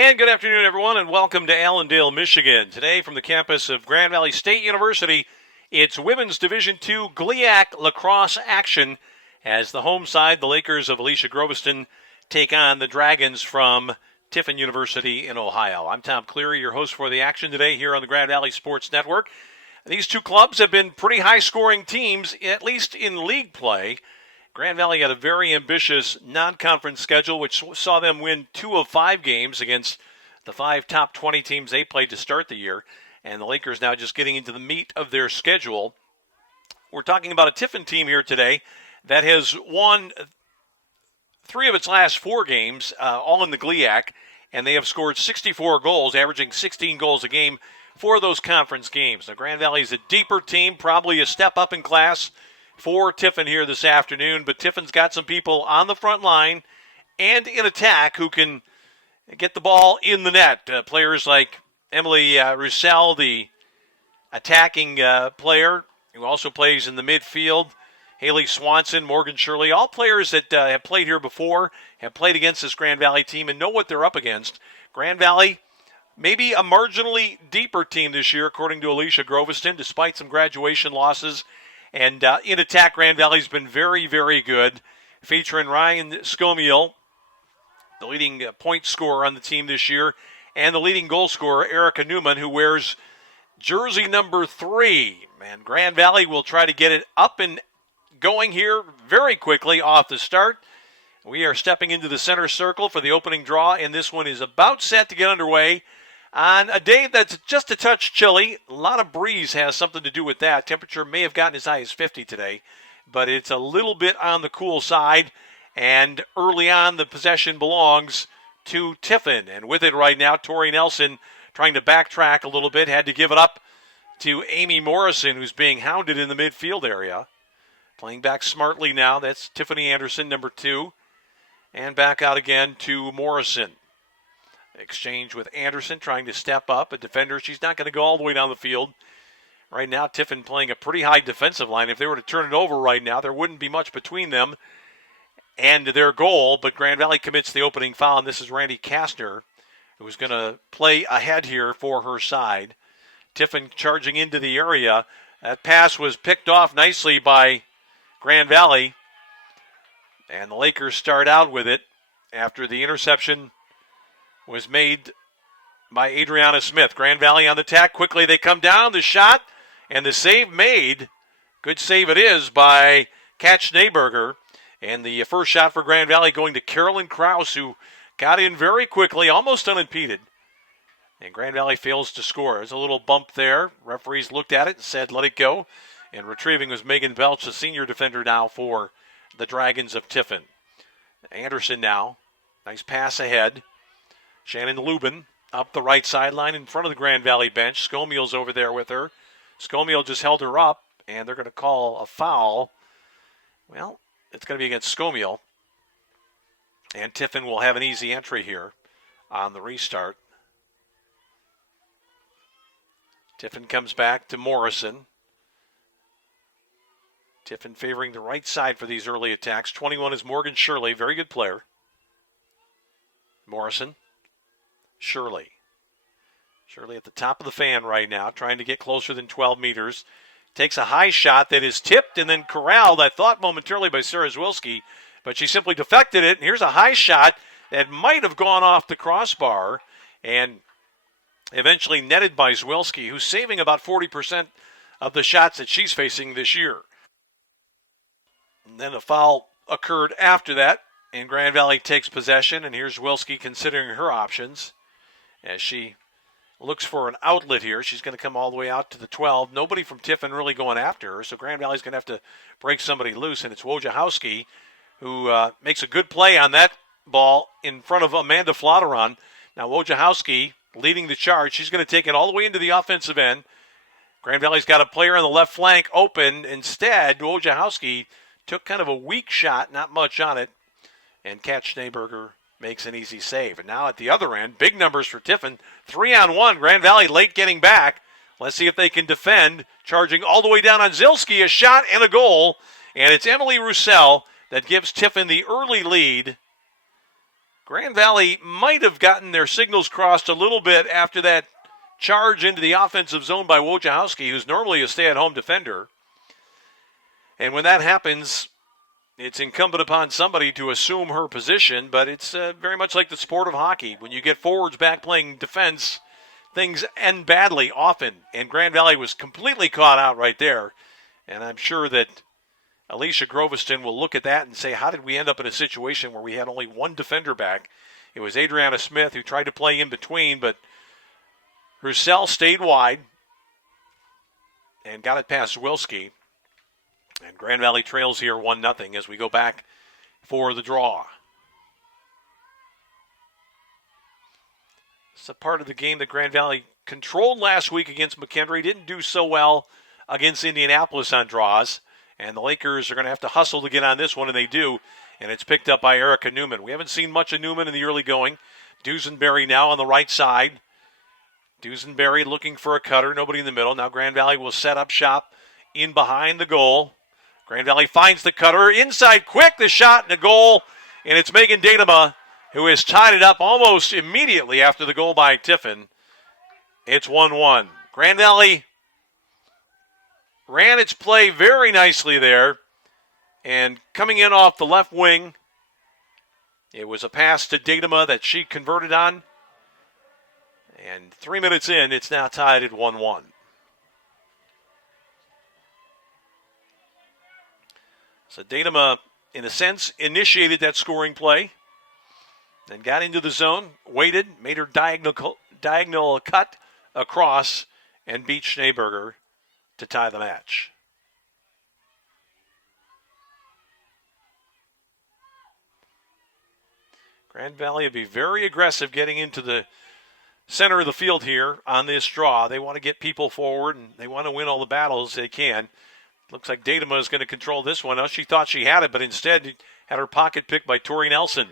And good afternoon, everyone, and welcome to Allendale, Michigan. Today, from the campus of Grand Valley State University, it's Women's Division II GLIAC lacrosse action as the home side, the Lakers of Alicia Groveston, take on the Dragons from Tiffin University in Ohio. I'm Tom Cleary, your host for the action today here on the Grand Valley Sports Network. These two clubs have been pretty high-scoring teams, at least in league play. Grand Valley had a very ambitious non-conference schedule, which saw them win 2 of 5 games against the 5 top 20 teams they played to start the year. And the Lakers now just getting into the meat of their schedule. We're talking about a Tiffin team here today that has won 3 of its last 4 games, all in the GLIAC, and they have scored 64 goals, averaging 16 goals a game for those conference games. Now, Grand Valley is a deeper team, probably a step up in class for Tiffin here this afternoon, but Tiffin's got some people on the front line and in attack who can get the ball in the net. Players like Emily Roussel, the attacking player, who also plays in the midfield. Haley Swanson, Morgan Shirley, all players that have played here before, have played against this Grand Valley team and know what they're up against. Grand Valley, maybe a marginally deeper team this year, according to Alicia Groveston, despite some graduation losses. And in attack, Grand Valley's been very, very good, featuring Ryan Scomiel, the leading point scorer on the team this year, and the leading goal scorer, Erica Newman, who wears jersey number 3. And Grand Valley will try to get it up and going here very quickly off the start. We are stepping into the center circle for the opening draw, and this one is about set to get underway on a day that's just a touch chilly. A lot of breeze has something to do with that. Temperature may have gotten as high as 50 today, but it's a little bit on the cool side. And early on, the possession belongs to Tiffin. And with it right now, Tori Nelson trying to backtrack a little bit. Had to give it up to Amy Morrison, who's being hounded in the midfield area. Playing back smartly now. That's Tiffany Anderson, number 2. And back out again to Morrison. Exchange with Anderson, trying to step up. A defender, she's not going to go all the way down the field. Right now, Tiffin playing a pretty high defensive line. If they were to turn it over right now, there wouldn't be much between them and their goal. But Grand Valley commits the opening foul, and this is Randy Kastner, who's going to play ahead here for her side. Tiffin charging into the area. That pass was picked off nicely by Grand Valley. And the Lakers start out with it after the interception was made by Adriana Smith. Grand Valley on the attack. Quickly they come down. The shot and the save made. Good save it is by Kat Schneeberger. And the first shot for Grand Valley going to Carolyn Krause, who got in very quickly, almost unimpeded. And Grand Valley fails to score. There's a little bump there. Referees looked at it and said, let it go. And retrieving was Megan Belch, the senior defender now for the Dragons of Tiffin. Anderson now. Nice pass ahead. Shannon Lubin up the right sideline in front of the Grand Valley bench. Scomiel's over there with her. Scomiel just held her up, and they're going to call a foul. Well, it's going to be against Scomiel. And Tiffin will have an easy entry here on the restart. Tiffin comes back to Morrison. Tiffin favoring the right side for these early attacks. 21 is Morgan Shirley, very good player. Morrison. Shirley at the top of the fan right now, trying to get closer than 12 meters. Takes a high shot that is tipped and then corralled, I thought momentarily, by Sarah Zwilski, but she simply deflected it. And here's a high shot that might have gone off the crossbar and eventually netted by Zwilski, who's saving about 40% of the shots that she's facing this year. And then a foul occurred after that, and Grand Valley takes possession, and here's Zwilski considering her options as she looks for an outlet here. She's going to come all the way out to the 12. Nobody from Tiffin really going after her, so Grand Valley's going to have to break somebody loose, and it's Wojciechowski who makes a good play on that ball in front of Amanda Flotteron. Now Wojciechowski leading the charge. She's going to take it all the way into the offensive end. Grand Valley's got a player on the left flank open. Instead, Wojciechowski took kind of a weak shot, not much on it, and Kat Schneeberger makes an easy save. And now at the other end, big numbers for Tiffin. 3-on-1, Grand Valley late getting back. Let's see if they can defend. Charging all the way down on Zilski, a shot and a goal. And it's Emily Roussel that gives Tiffin the early lead. Grand Valley might have gotten their signals crossed a little bit after that charge into the offensive zone by Wojciechowski, who's normally a stay-at-home defender. And when that happens, it's incumbent upon somebody to assume her position, but it's very much like the sport of hockey. When you get forwards back playing defense, things end badly often, and Grand Valley was completely caught out right there. And I'm sure that Alicia Groveston will look at that and say, how did we end up in a situation where we had only one defender back? It was Adriana Smith who tried to play in between, but Roussel stayed wide and got it past Wilski. And Grand Valley trails here 1-0 as we go back for the draw. It's a part of the game that Grand Valley controlled last week against McKendree. Didn't do so well against Indianapolis on draws. And the Lakers are going to have to hustle to get on this one, and they do. And it's picked up by Erica Newman. We haven't seen much of Newman in the early going. Dusenberry now on the right side. Dusenberry looking for a cutter. Nobody in the middle. Now Grand Valley will set up shop in behind the goal. Grand Valley finds the cutter. Inside quick, the shot and the goal. And it's Megan Datema who has tied it up almost immediately after the goal by Tiffin. It's 1-1. Grand Valley ran its play very nicely there. And coming in off the left wing, it was a pass to Datema that she converted on. And 3 minutes in, it's now tied at 1-1. So Datema, in a sense, initiated that scoring play. Then got into the zone, waited, made her diagonal cut across, and beat Schneeberger to tie the match. Grand Valley will be very aggressive getting into the center of the field here on this draw. They want to get people forward, and they want to win all the battles they can. Looks like Datema is going to control this one. Now, she thought she had it, but instead had her pocket picked by Tori Nelson.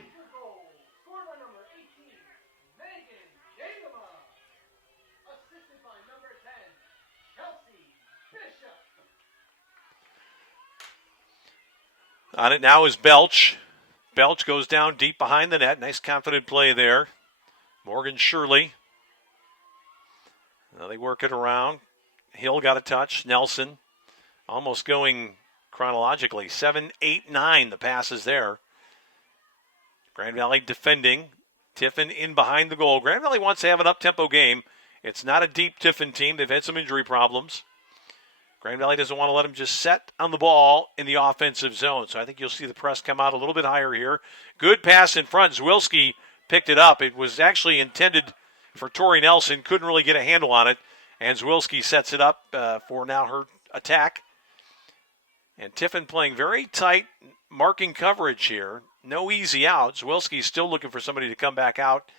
On it now is Belch. Belch goes down deep behind the net. Nice confident play there. Morgan Shirley. Now they work it around. Hill got a touch. Nelson almost going chronologically. 7, 8, 9 the passes there. Grand Valley defending. Tiffin in behind the goal. Grand Valley wants to have an up-tempo game. It's not a deep Tiffin team. They've had some injury problems. Grand Valley doesn't want to let them just set on the ball in the offensive zone. So I think you'll see the press come out a little bit higher here. Good pass in front. Zwilski picked it up. It was actually intended for Tori Nelson. Couldn't really get a handle on it. And Zwilski sets it up for now her attack. And Tiffin playing very tight marking coverage here. No easy out. Zwilski's still looking for somebody to come back out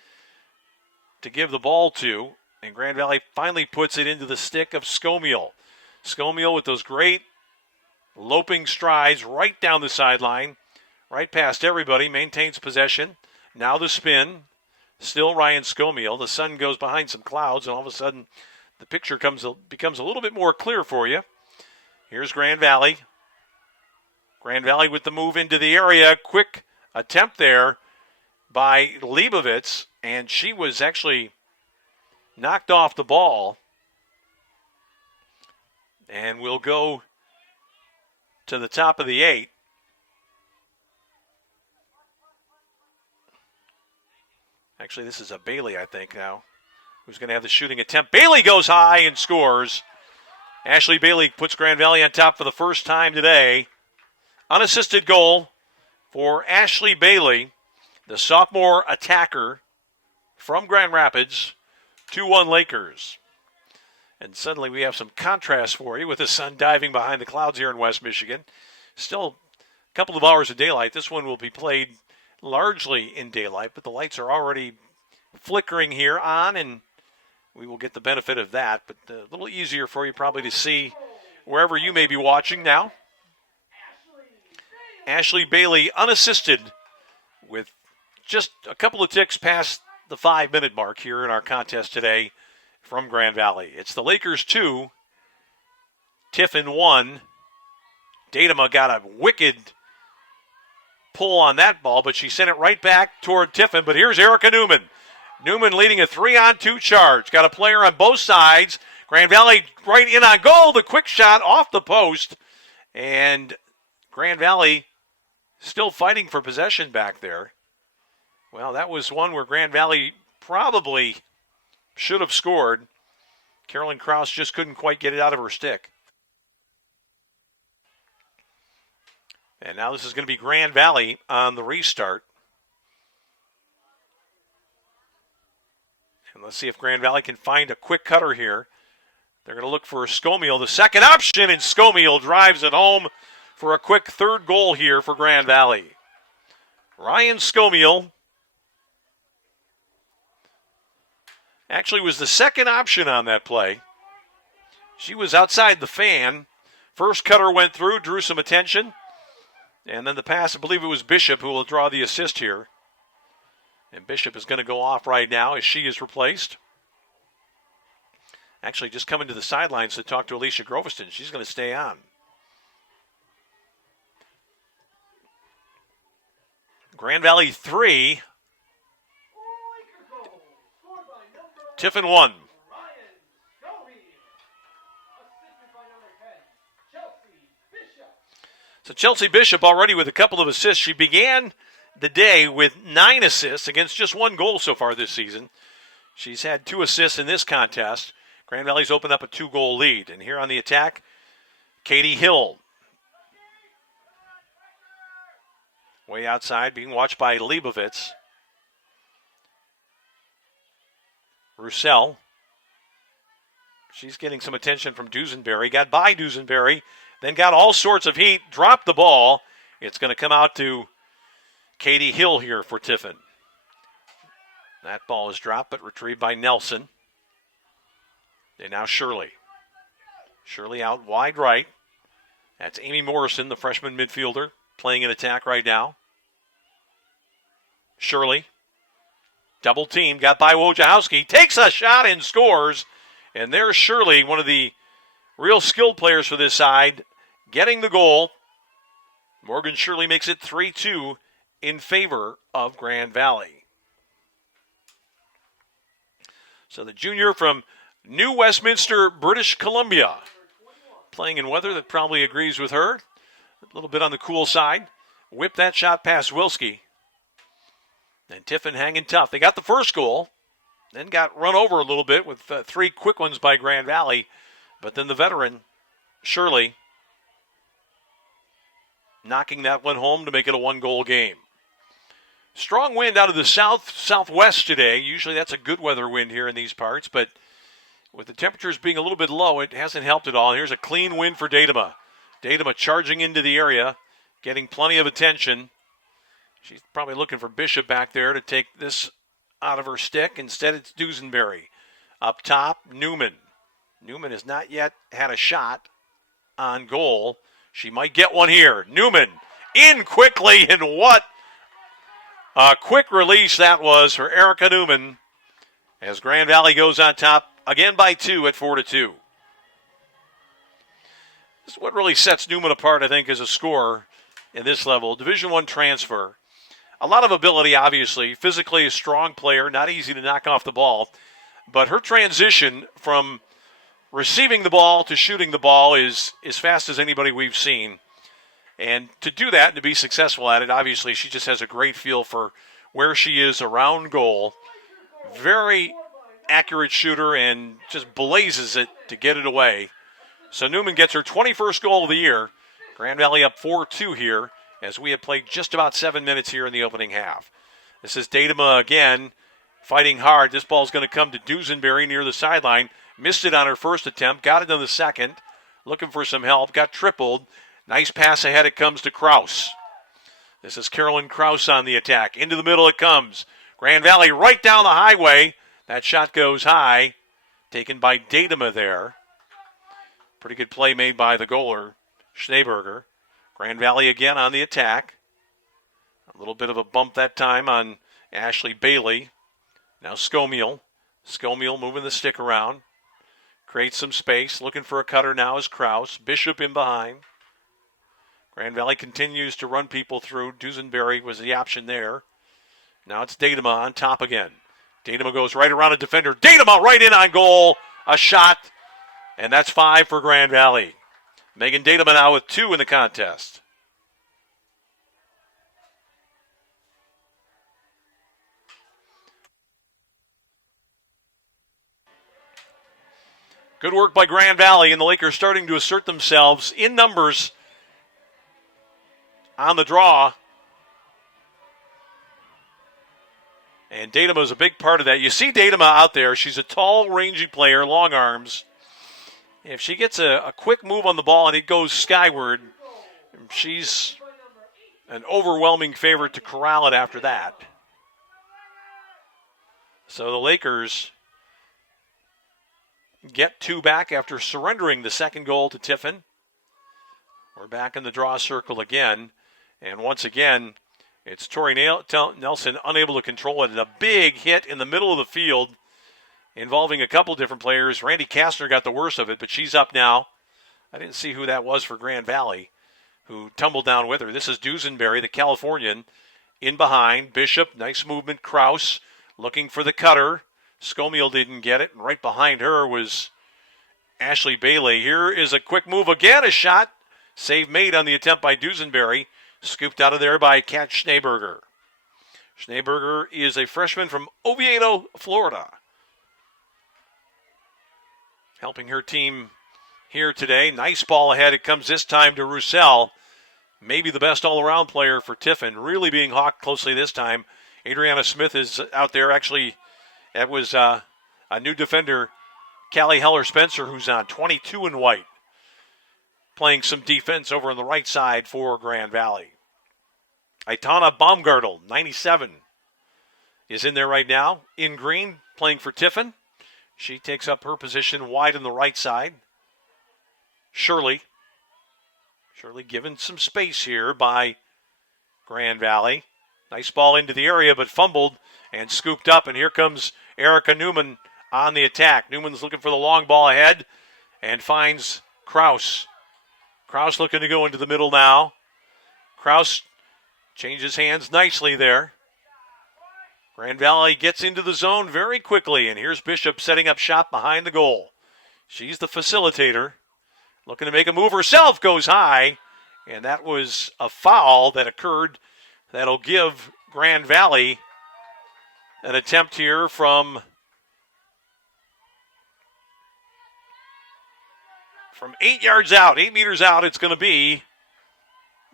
to give the ball to. And Grand Valley finally puts it into the stick of Skomiel. Skomiel with those great loping strides right down the sideline, right past everybody, maintains possession. Now the spin, still Ryan Skomiel. The sun goes behind some clouds, and all of a sudden the picture becomes a little bit more clear for you. Here's Grand Valley. Grand Valley with the move into the area. Quick attempt there by Leibovitz, and she was actually knocked off the ball. And we'll go to the top of the 8. Actually, this is a Bailey, I think, now, who's going to have the shooting attempt. Bailey goes high and scores. Ashley Bailey puts Grand Valley on top for the first time today. Unassisted goal for Ashley Bailey, the sophomore attacker from Grand Rapids. 2-1 Lakers. And suddenly we have some contrast for you with the sun diving behind the clouds here in West Michigan. Still a couple of hours of daylight. This one will be played largely in daylight, but the lights are already flickering here on, and we will get the benefit of that. But a little easier for you probably to see wherever you may be watching now. Ashley Bailey unassisted with just a couple of ticks past the 5-minute mark here in our contest today from Grand Valley. It's the Lakers 2, Tiffin 1. Datema got a wicked pull on that ball, but she sent it right back toward Tiffin. But here's Erica Newman. Newman leading a 3-on-2 charge. Got a player on both sides. Grand Valley right in on goal. The quick shot off the post. And Grand Valley still fighting for possession back there. Well, that was one where Grand Valley probably should have scored. Carolyn Krause just couldn't quite get it out of her stick. And now this is going to be Grand Valley on the restart. And let's see if Grand Valley can find a quick cutter here. They're going to look for Scomiel, the second option, and Scomiel drives it home for a quick third goal here for Grand Valley. Ryan Scomiel actually was the second option on that play. She was outside the fan. First cutter went through, drew some attention. And then the pass, I believe it was Bishop who will draw the assist here. And Bishop is going to go off right now as she is replaced. Actually, just coming to the sidelines to talk to Alicia Groveston. She's going to stay on. Grand Valley 3. Tiffin 1. So Chelsea Bishop already with a couple of assists. She began the day with 9 assists against just 1 goal so far this season. She's had 2 assists in this contest. Grand Valley's opened up a 2-goal lead. And here on the attack, Katie Hill. Way outside, being watched by Leibovitz. Roussel. She's getting some attention from Dusenberry. Got by Dusenberry. Then got all sorts of heat. Dropped the ball. It's going to come out to Katie Hill here for Tiffin. That ball is dropped but retrieved by Nelson. And now Shirley. Shirley out wide right. That's Amy Morrison, the freshman midfielder, playing in attack right now. Shirley. Double team. Got by Wojciechowski. Takes a shot and scores. And there's Shirley, one of the real skilled players for this side, getting the goal. Morgan Shirley makes it 3-2 in favor of Grand Valley. So the junior from New Westminster, British Columbia, playing in weather that probably agrees with her. A little bit on the cool side. Whipped that shot past Wilski. And Tiffin hanging tough. They got the first goal, then got run over a little bit with 3 quick ones by Grand Valley. But then the veteran, Shirley, knocking that one home to make it a 1-goal game. Strong wind out of the southwest today. Usually that's a good weather wind here in these parts, but with the temperatures being a little bit low, it hasn't helped at all. Here's a clean win for Datema. Datema charging into the area, getting plenty of attention. She's probably looking for Bishop back there to take this out of her stick. Instead, it's Dusenberry. Up top, Newman. Newman has not yet had a shot on goal. She might get one here. Newman in quickly, and what a quick release that was for Erica Newman as Grand Valley goes on top again by 2 at 4-2. This is what really sets Newman apart, I think, as a scorer in this level. Division I transfer. A lot of ability, obviously. Physically a strong player, not easy to knock off the ball. But her transition from receiving the ball to shooting the ball is as fast as anybody we've seen. And to do that and to be successful at it, obviously she just has a great feel for where she is around goal. Very accurate shooter and just blazes it to get it away. So Newman gets her 21st goal of the year. Grand Valley up 4-2 here as we have played just about 7 minutes here in the opening half. This is Datema again, fighting hard. This ball's going to come to Dusenberry near the sideline. Missed it on her first attempt, got it on the second. Looking for some help, got tripled. Nice pass ahead, it comes to Krause. This is Carolyn Krause on the attack. Into the middle it comes. Grand Valley right down the highway. That shot goes high. Taken by Datema there. Pretty good play made by the goaler, Schneeberger. Grand Valley again on the attack. A little bit of a bump that time on Ashley Bailey. Now Scomiel. Scomiel moving the stick around. Creates some space. Looking for a cutter now is Krause. Bishop in behind. Grand Valley continues to run people through. Dusenberry was the option there. Now it's Datema on top again. Datema goes right around a defender. Datema right in on goal. A shot. And that's 5 for Grand Valley. Megan Datema now with 2 in the contest. Good work by Grand Valley, and the Lakers starting to assert themselves in numbers on the draw. And Datema is a big part of that. You see Datema out there. She's a tall, rangy player, long arms. If she gets a quick move on the ball and it goes skyward, she's an overwhelming favorite to corral it after that. So the Lakers get 2 back after surrendering the second goal to Tiffin. We're back in the draw circle again. And once again, it's Tori Nelson unable to control it. And a big hit in the middle of the field involving a couple different players. Randy Kastner got the worst of it, but she's up now. I didn't see who that was for Grand Valley who tumbled down with her. This is Dusenberry, the Californian, in behind. Bishop, nice movement. Kraus looking for the cutter. Scomiel didn't get it, and right behind her was Ashley Bailey. Here is a quick move again, a shot. Save made on the attempt by Dusenberry. Scooped out of there by Kat Schneeberger. Schneeberger is a freshman from Oviedo, Florida. Helping her team here today. Nice ball ahead. It comes this time to Roussel. Maybe the best all-around player for Tiffin. Really being hawked closely this time. Adriana Smith is out there. Actually, that was a new defender, Callie Heller-Spencer, who's on 22 in white. Playing some defense over on the right side for Grand Valley. Aitana Baumgartel, 97, is in there right now. In green, playing for Tiffin. She takes up her position wide on the right side. Shirley given some space here by Grand Valley. Nice ball into the area, but fumbled and scooped up. And here comes Erica Newman on the attack. Newman's looking for the long ball ahead and finds Kraus. Kraus looking to go into the middle now. Kraus changes hands nicely there. Grand Valley gets into the zone very quickly, and here's Bishop setting up shop behind the goal. She's the facilitator. Looking to make a move herself, goes high, and that was a foul that occurred that'll give Grand Valley an attempt here from 8 yards out, 8 meters out. It's going to be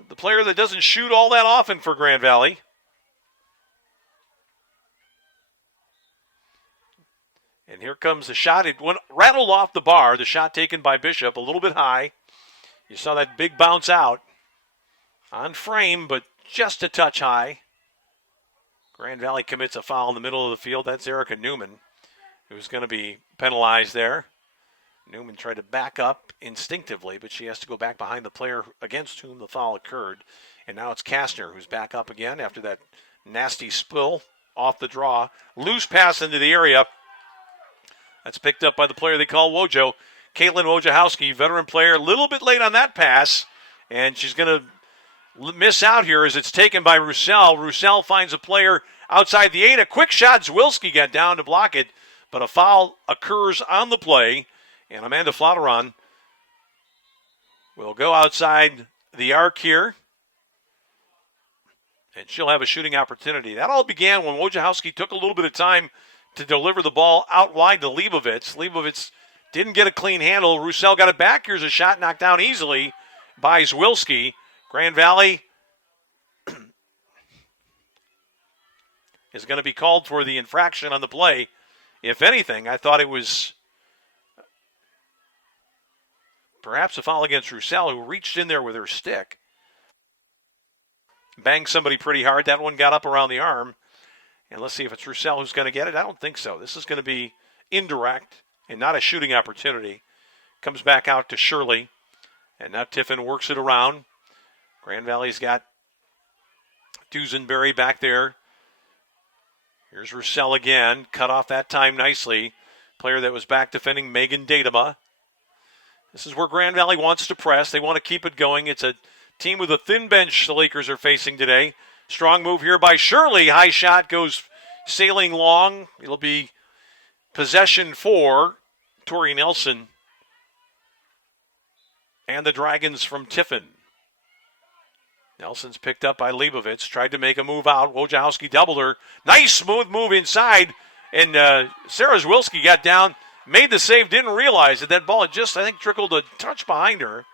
the player that doesn't shoot all that often for Grand Valley. And here comes the shot. It went rattled off the bar. The shot taken by Bishop, a little bit high. You saw that big bounce out on frame, but just a touch high. Grand Valley commits a foul in the middle of the field. That's Erica Newman, who's going to be penalized there. Newman tried to back up instinctively, but she has to go back behind the player against whom the foul occurred. And now it's Kastner, who's back up again after that nasty spill off the draw. Loose pass into the area. That's picked up by the player they call Wojo. Caitlin Wojciechowski, veteran player, a little bit late on that pass, and she's going to miss out here as it's taken by Roussel. Roussel finds a player outside the 8. A quick shot. Zwilski got down to block it, but a foul occurs on the play, and Amanda Flatteron will go outside the arc here, and she'll have a shooting opportunity. That all began when Wojciechowski took a little bit of time to deliver the ball out wide to Leibovitz. Leibovitz didn't get a clean handle. Roussel got it back. Here's a shot knocked down easily by Zwilski. Grand Valley is going to be called for the infraction on the play. If anything, I thought it was perhaps a foul against Roussel, who reached in there with her stick. Banged somebody pretty hard. That one got up around the arm. And let's see if it's Roussel who's going to get it. I don't think so. This is going to be indirect and not a shooting opportunity. Comes back out to Shirley. And now Tiffin works it around. Grand Valley's got Dusenberry back there. Here's Roussel again. Cut off that time nicely. Player that was back defending, Megan Datema. This is where Grand Valley wants to press. They want to keep it going. It's a team with a thin bench the Lakers are facing today. Strong move here by Shirley. High shot goes sailing long. It'll be possession for Tori Nelson and the Dragons from Tiffin. Nelson's picked up by Leibovitz. Tried to make a move out. Wojciechowski doubled her. Nice smooth move inside. And Sarah Zwilski got down, made the save, didn't realize that ball had just, I think, trickled a touch behind her.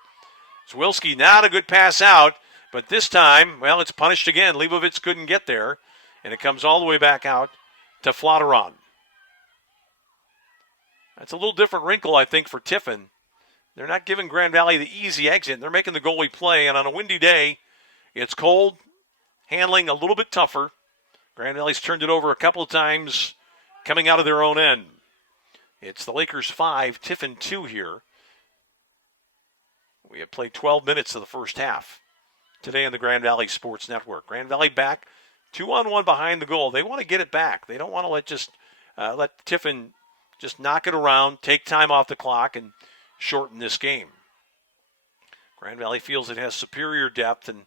Zwilski, not a good pass out, but this time, well, it's punished again. Leibovitz couldn't get there, and it comes all the way back out to Flatteron. That's a little different wrinkle, I think, for Tiffin. They're not giving Grand Valley the easy exit. They're making the goalie play, and on a windy day, it's cold, handling a little bit tougher. Grand Valley's turned it over a couple of times coming out of their own end. It's the Lakers 5, Tiffin 2 here. We have played 12 minutes of the first half today on the Grand Valley Sports Network. Grand Valley back 2-on-1 behind the goal. They want to get it back. They don't want to let Tiffin just knock it around, take time off the clock, and shorten this game. Grand Valley feels it has superior depth, and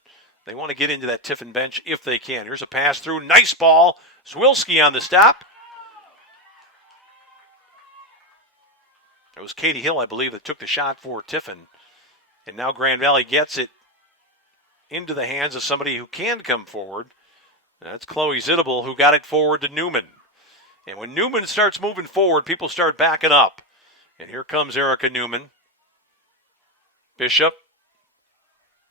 they want to get into that Tiffin bench if they can. Here's a pass through. Nice ball. Zwilski on the stop. It was Katie Hill, I believe, that took the shot for Tiffin. And now Grand Valley gets it into the hands of somebody who can come forward. That's Chloe Zittable, who got it forward to Newman. And when Newman starts moving forward, people start backing up. And here comes Erica Newman. Bishop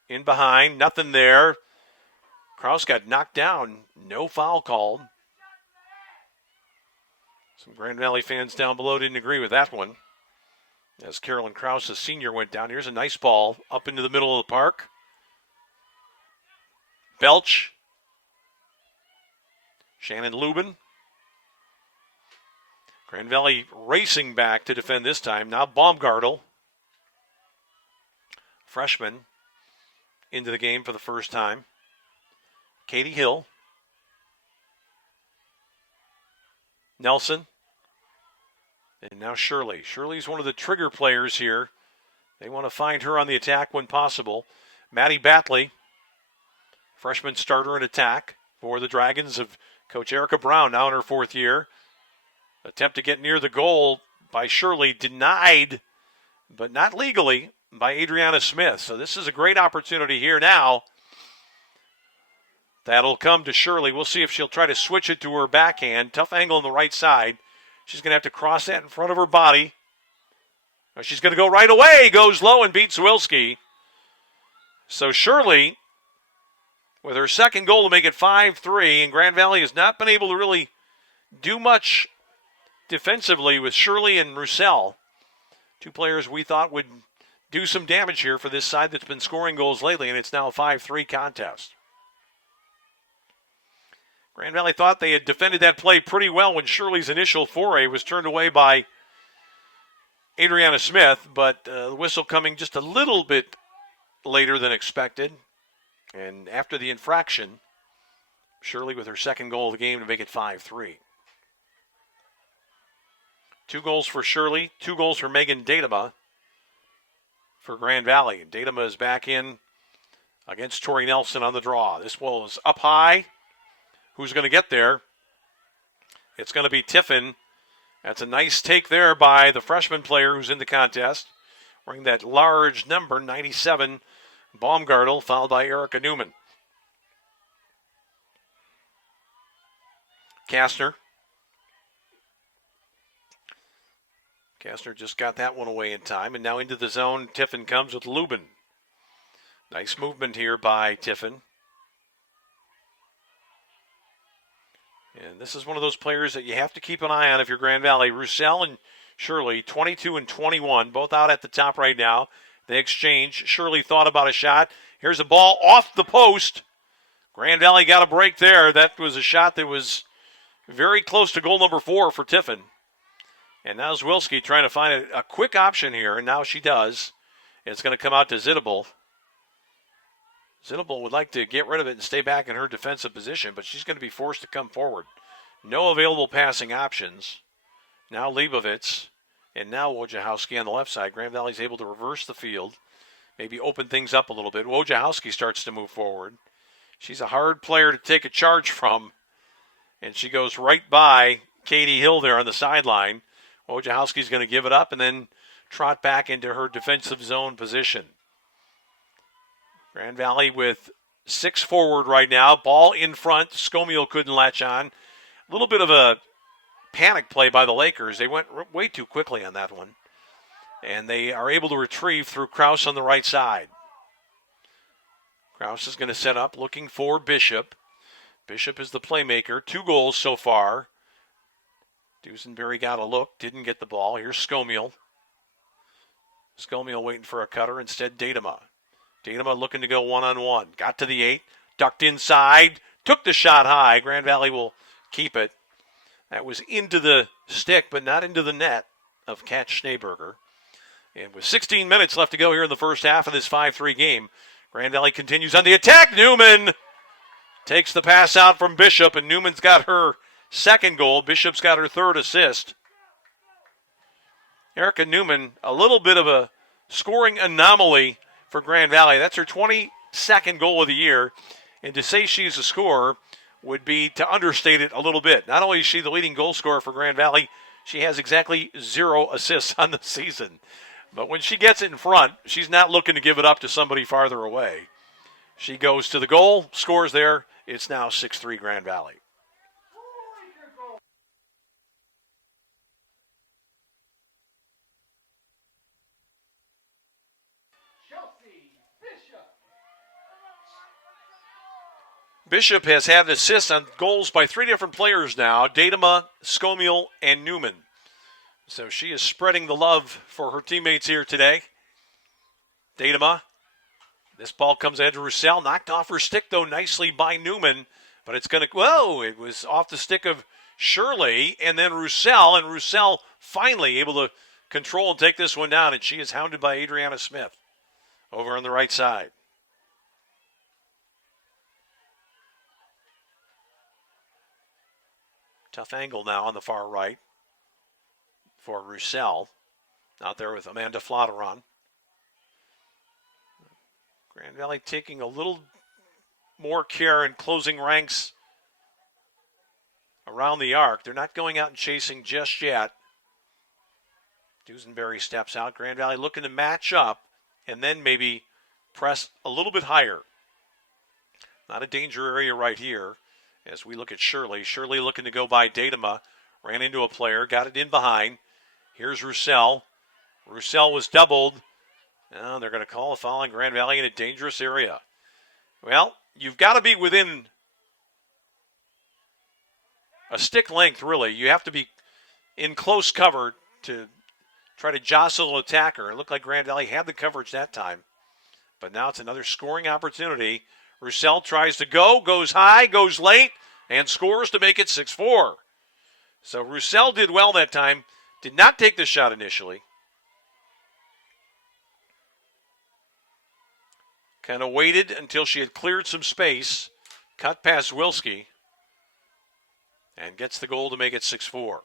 in behind, nothing there. Kraus got knocked down, no foul called. Some Grand Valley fans down below didn't agree with that one. As Carolyn Krause, the senior, went down. Here's a nice ball up into the middle of the park. Belch. Shannon Lubin. Grand Valley racing back to defend this time. Now Baumgartel, freshman, into the game for the first time. Katie Hill. Nelson. And now Shirley. Shirley's one of the trigger players here. They want to find her on the attack when possible. Maddie Batley, freshman starter in attack for the Dragons of Coach Erica Brown, now in her fourth year. Attempt to get near the goal by Shirley, denied, but not legally, by Adriana Smith. So this is a great opportunity here now. That'll come to Shirley. We'll see if she'll try to switch it to her backhand. Tough angle on the right side. She's going to have to cross that in front of her body. She's going to go right away. Goes low and beats Wilski. So Shirley, with her second goal to make it 5-3, and Grand Valley has not been able to really do much defensively with Shirley and Roussel. Two players we thought would do some damage here for this side that's been scoring goals lately, and it's now a 5-3 contest. Grand Valley thought they had defended that play pretty well when Shirley's initial foray was turned away by Adriana Smith, but the whistle coming just a little bit later than expected. And after the infraction, Shirley with her second goal of the game to make it 5-3. 2 goals for Shirley, 2 goals for Megan Datema for Grand Valley. And Datema is back in against Tori Nelson on the draw. This ball is up high. Who's going to get there? It's going to be Tiffin. That's a nice take there by the freshman player who's in the contest, wearing that large number, 97, Baumgartel, followed by Erica Newman. Kastner just got that one away in time, and now into the zone, Tiffin comes with Lubin. Nice movement here by Tiffin. And this is one of those players that you have to keep an eye on if you're Grand Valley. Roussel and Shirley, 22 and 21, both out at the top right now. They exchange. Shirley thought about a shot. Here's a ball off the post. Grand Valley got a break there. That was a shot that was very close to goal number 4 for Tiffin. And now Zwilski trying to find a quick option here, and now she does. It's going to come out to Zittable. Zittable would like to get rid of it and stay back in her defensive position, but she's going to be forced to come forward. No available passing options. Now Leibovitz, and now Wojciechowski on the left side. Grand Valley's able to reverse the field. maybe open things up a little bit. Wojciechowski starts to move forward. She's a hard player to take a charge from, and she goes right by Katie Hill there on the sideline. Wojciechowski's going to give it up and then trot back into her defensive zone position. Grand Valley with 6 forward right now. Ball in front. Scomiel couldn't latch on. A little bit of a panic play by the Lakers. They went way too quickly on that one. And they are able to retrieve through Krause on the right side. Krause is going to set up looking for Bishop. Bishop is the playmaker. 2 goals so far. Dusenberry got a look. Didn't get the ball. Here's Scomiel. Scomiel waiting for a cutter. Instead, Datema. Datema looking to go one-on-one. Got to the 8. Ducked inside. Took the shot high. Grand Valley will keep it. That was into the stick, but not into the net of Kat Schneeberger. And with 16 minutes left to go here in the first half of this 5-3 game, Grand Valley continues on the attack. Newman takes the pass out from Bishop, and Newman's got her second goal. Bishop's got her third assist. Erica Newman, a little bit of a scoring anomaly for Grand Valley. That's her 22nd goal of the year. And to say she's a scorer would be to understate it a little bit. Not only is she the leading goal scorer for Grand Valley, she has exactly 0 assists on the season. But when she gets it in front, she's not looking to give it up to somebody farther away. She goes to the goal, scores there. It's now 6-3 Grand Valley. Bishop has had assists on goals by 3 different players now, Datema, Scomiel, and Newman. So she is spreading the love for her teammates here today. Datema, this ball comes ahead to Roussel, knocked off her stick, though, nicely by Newman. But it's going to, whoa, it was off the stick of Shirley, and then Roussel, and Roussel finally able to control and take this one down, and she is hounded by Adriana Smith over on the right side. Tough angle now on the far right for Roussel. Out there with Amanda Flotteron. Grand Valley taking a little more care in closing ranks around the arc. They're not going out and chasing just yet. Dusenberry steps out. Grand Valley looking to match up and then maybe press a little bit higher. Not a danger area right here. As we look at Shirley. Shirley looking to go by Datema. Ran into a player. Got it in behind. Here's Roussel. Roussel was doubled. Now they're going to call a foul on Grand Valley in a dangerous area. Well, you've got to be within a stick length, really. You have to be in close cover to try to jostle an attacker. It looked like Grand Valley had the coverage that time. But now it's another scoring opportunity. Roussel tries to go, goes high, goes late, and scores to make it 6-4. So Roussel did well that time. Did not take the shot initially. Kind of waited until she had cleared some space. Cut past Wilski. And gets the goal to make it 6-4.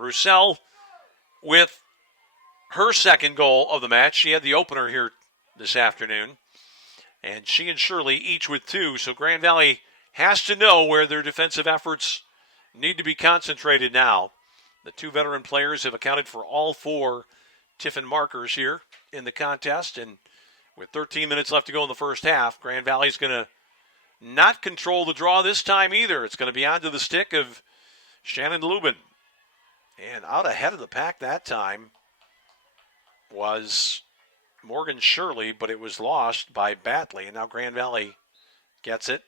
Roussel with her second goal of the match. She had the opener here this afternoon. And she and Shirley each with 2. So Grand Valley has to know where their defensive efforts need to be concentrated now. The 2 veteran players have accounted for all 4 Tiffin markers here in the contest. And with 13 minutes left to go in the first half, Grand Valley's going to not control the draw this time either. It's going to be onto the stick of Shannon Lubin. And out ahead of the pack that time was Morgan Shirley, but it was lost by Batley. And now Grand Valley gets it.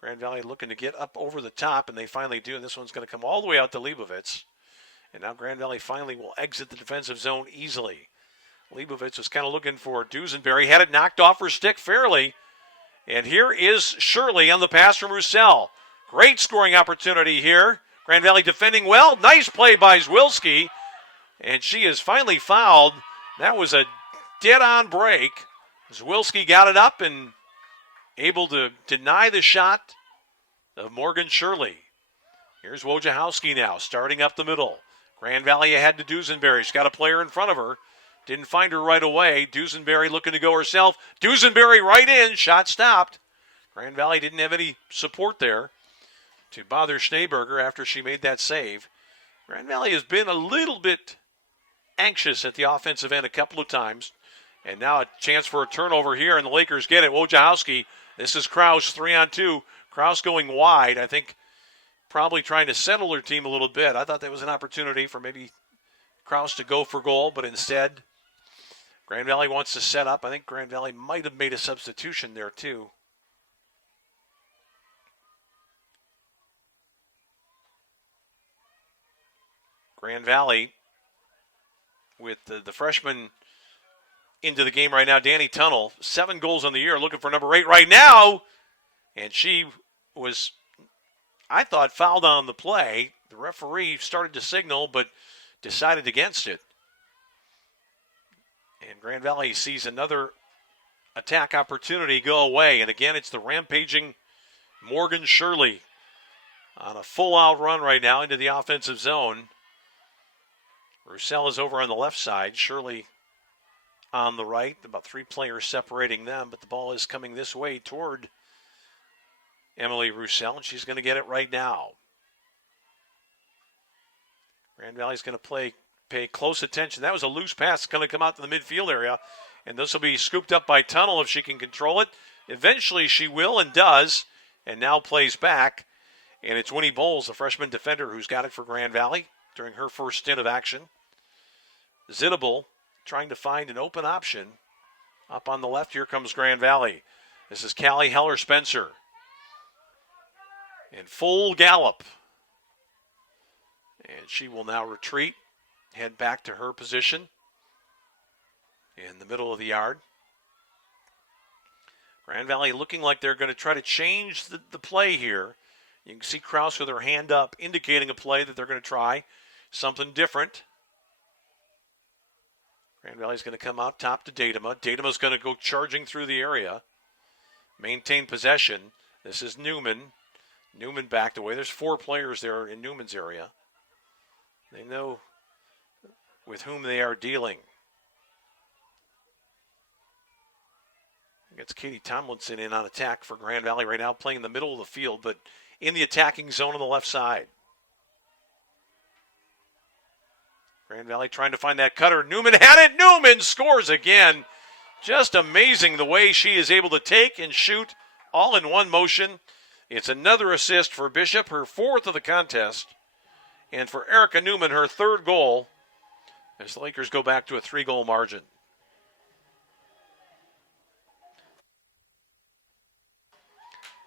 Grand Valley looking to get up over the top, and they finally do. And this one's going to come all the way out to Leibovitz. And now Grand Valley finally will exit the defensive zone easily. Leibovitz was kind of looking for Dusenberry. Had it knocked off her stick fairly. And here is Shirley on the pass from Roussel. Great scoring opportunity here. Grand Valley defending well. Nice play by Zwilski. And she is finally fouled. That was a dead-on break. Zwilski got it up and able to deny the shot of Morgan Shirley. Here's Wojciechowski now, starting up the middle. Grand Valley ahead to Dusenberry. She's got a player in front of her. Didn't find her right away. Dusenberry looking to go herself. Dusenberry right in. Shot stopped. Grand Valley didn't have any support there to bother Schneeberger after she made that save. Grand Valley has been a little bit anxious at the offensive end a couple of times. And now a chance for a turnover here, and the Lakers get it. Wojciechowski. This is Kraus, 3-on-2. Kraus going wide. I think probably trying to settle her team a little bit. I thought that was an opportunity for maybe Kraus to go for goal, but instead Grand Valley wants to set up. I think Grand Valley might have made a substitution there too. Grand Valley with the freshman into the game right now, Danny Tunnel, 7 goals on the year, looking for number 8 right now. And she was, I thought, fouled on the play. The referee started to signal, but decided against it. And Grand Valley sees another attack opportunity go away. And again, it's the rampaging Morgan Shirley on a full-out run right now into the offensive zone. Roussel is over on the left side. Shirley on the right. About 3 players separating them, but the ball is coming this way toward Emily Roussel, and she's going to get it right now. Grand Valley's going to pay close attention. That was a loose pass. It's going to come out to the midfield area, and this will be scooped up by Tunnel if she can control it. Eventually she will and does, and now plays back. And it's Winnie Bowles, the freshman defender, who's got it for Grand Valley during her first stint of action. Zittable trying to find an open option. Up on the left, here comes Grand Valley. This is Callie Heller-Spencer. In full gallop. And she will now retreat, head back to her position in the middle of the yard. Grand Valley looking like they're going to try to change the play here. You can see Kraus with her hand up, indicating a play that they're going to try something different. Grand Valley's going to come out top to Datema. Datema's going to go charging through the area. Maintain possession. This is Newman. Newman backed away. There's 4 players there in Newman's area. They know with whom they are dealing. It's Katie Tomlinson in on attack for Grand Valley right now, playing in the middle of the field, but in the attacking zone on the left side. Grand Valley trying to find that cutter. Newman had it. Newman scores again. Just amazing the way she is able to take and shoot all in one motion. It's another assist for Bishop, her 4th of the contest. And for Erica Newman, her 3rd goal, as the Lakers go back to a 3-goal margin.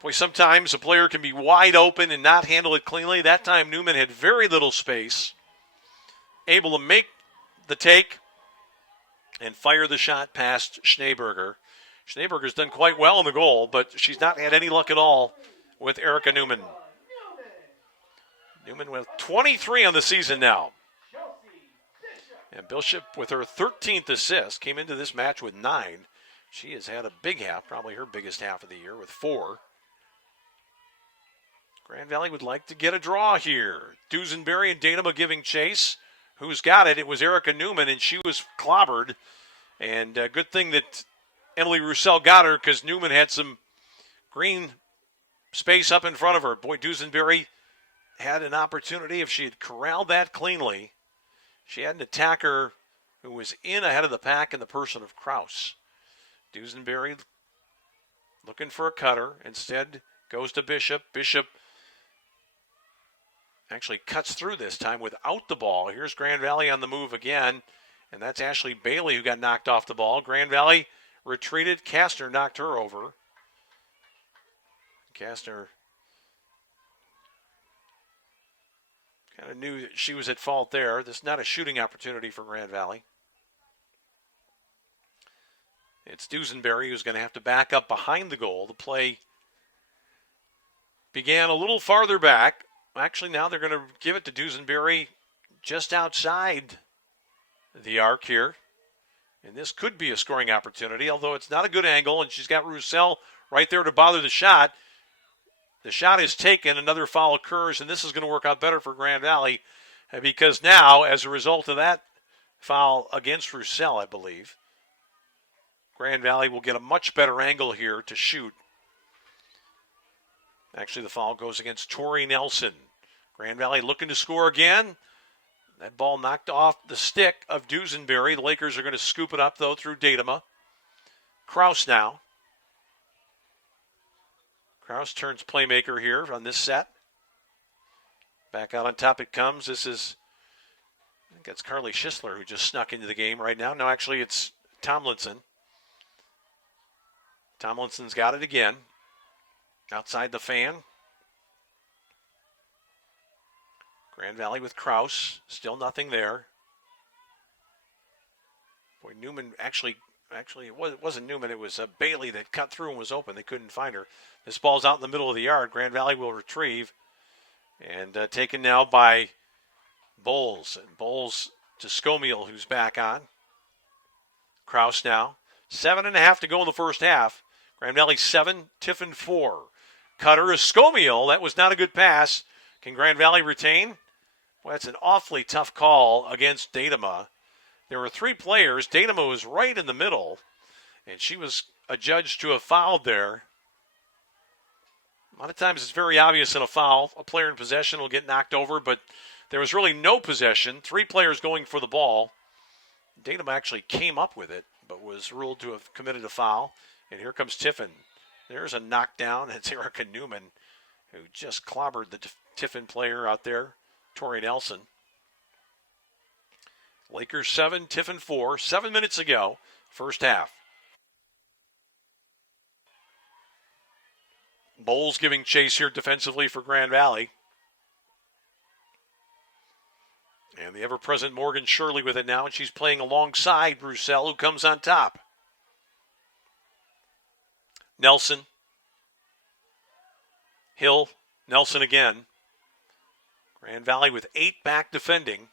Boy, sometimes a player can be wide open and not handle it cleanly. That time Newman had very little space. Able to make the take and fire the shot past Schneeberger. Schneeberger's done quite well in the goal, but she's not had any luck at all with Erica Newman. Newman with 23 on the season now. And Bishop with her 13th assist came into this match with 9. She has had a big half, probably her biggest half of the year with 4. Grand Valley would like to get a draw here. Dusenberry and Datema giving chase. Who's got it? It was Erica Newman, and she was clobbered. And good thing that Emily Roussel got her, because Newman had some green space up in front of her. Boy, Dusenberry had an opportunity. If she had corralled that cleanly, she had an attacker who was in ahead of the pack in the person of Kraus. Dusenberry looking for a cutter. Instead, goes to Bishop. Bishop actually cuts through this time without the ball. Here's Grand Valley on the move again, and that's Ashley Bailey who got knocked off the ball. Grand Valley retreated. Kastner knocked her over. Kastner kind of knew that she was at fault there. This is not a shooting opportunity for Grand Valley. It's Dusenberry who's going to have to back up behind the goal. The play began a little farther back. Actually, now they're going to give it to Dusenberry just outside the arc here. And this could be a scoring opportunity, although it's not a good angle, and she's got Roussel right there to bother the shot. The shot is taken, another foul occurs, and this is going to work out better for Grand Valley because now, as a result of that foul against Roussel, I believe, Grand Valley will get a much better angle here to shoot. Actually, the foul goes against Tori Nelson. Grand Valley looking to score again. That ball knocked off the stick of Duesenberry. The Lakers are going to scoop it up, though, through Datema. Krause now. Krause turns playmaker here on this set. Back out on top it comes. This is, I think that's Carly Schisler who just snuck into the game right now. No, actually it's Tomlinson. Tomlinson's got it again. Outside the fan. Grand Valley with Krause. Still nothing there. Boy, Newman actually it wasn't Newman. It was Bailey that cut through and was open. They couldn't find her. This ball's out in the middle of the yard. Grand Valley will retrieve. And taken now by Bowles. And Bowles to Scomiel, who's back on. Krause now. 7.5 to go in the first half. Grand Valley 7, Tiffin 4. Cutter is Scomiel. That was not a good pass. Can Grand Valley retain? Well, that's an awfully tough call against Datema. There were 3 players. Datema was right in the middle, and she was adjudged to have fouled there. A lot of times it's very obvious in a foul. A player in possession will get knocked over, but there was really no possession. 3 players going for the ball. Datema actually came up with it, but was ruled to have committed a foul. And here comes Tiffin. There's a knockdown. It's Erica Newman, who just clobbered the Tiffin player out there, Tori Nelson. Lakers 7, Tiffin 4. 7 minutes ago, first half. Bowles giving chase here defensively for Grand Valley. And the ever-present Morgan Shirley with it now, and she's playing alongside Roussel, who comes on top. Nelson. Hill. Nelson again. Grand Valley with 8 back defending.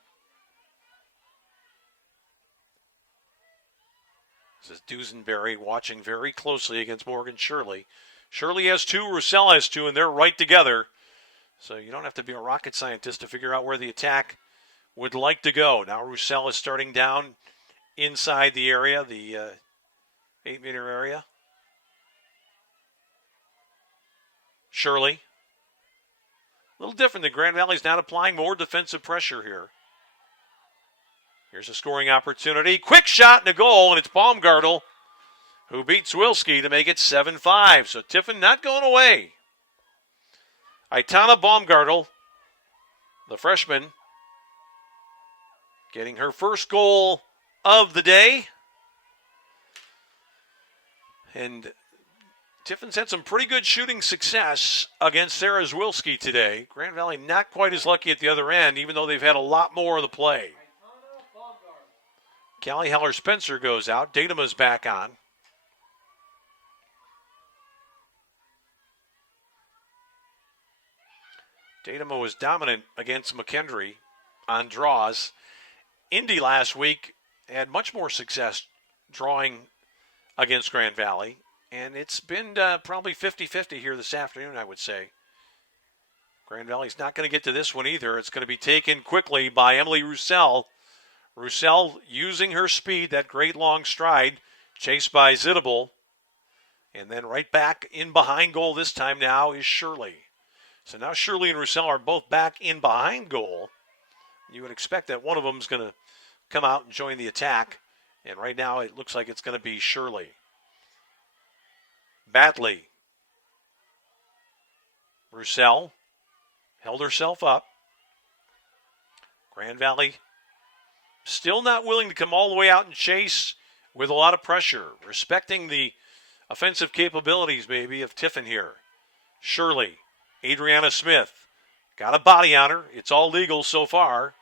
This is Duesenberry watching very closely against Morgan Shirley. Shirley has 2, Roussel has 2, and they're right together. So you don't have to be a rocket scientist to figure out where the attack would like to go. Now Roussel is starting down inside the area, the 8-meter area. Shirley. A little different than Grand Valley's not applying more defensive pressure here. Here's a scoring opportunity. Quick shot and a goal, and it's Baumgartel who beats Wilski to make it 7-5. So Tiffin not going away. Aitana Baumgartel, the freshman, getting her first goal of the day. And Tiffin's had some pretty good shooting success against Sarah Zwilski today. Grand Valley not quite as lucky at the other end, even though they've had a lot more of the play. Callie Heller-Spencer goes out. Datema's back on. Datema was dominant against McKendree on draws. Indy last week had much more success drawing against Grand Valley. And it's been probably 50-50 here this afternoon, I would say. Grand Valley's not going to get to this one either. It's going to be taken quickly by Emily Roussel. Roussel using her speed, that great long stride, chased by Zittable. And then right back in behind goal this time now is Shirley. So now Shirley and Roussel are both back in behind goal. You would expect that one of them is going to come out and join the attack. And right now it looks like it's going to be Shirley. Batley. Roussel held herself up. Grand Valley still not willing to come all the way out and chase with a lot of pressure, respecting the offensive capabilities maybe of Tiffin here. Shirley, Adriana Smith, got a body on her. It's all legal so far.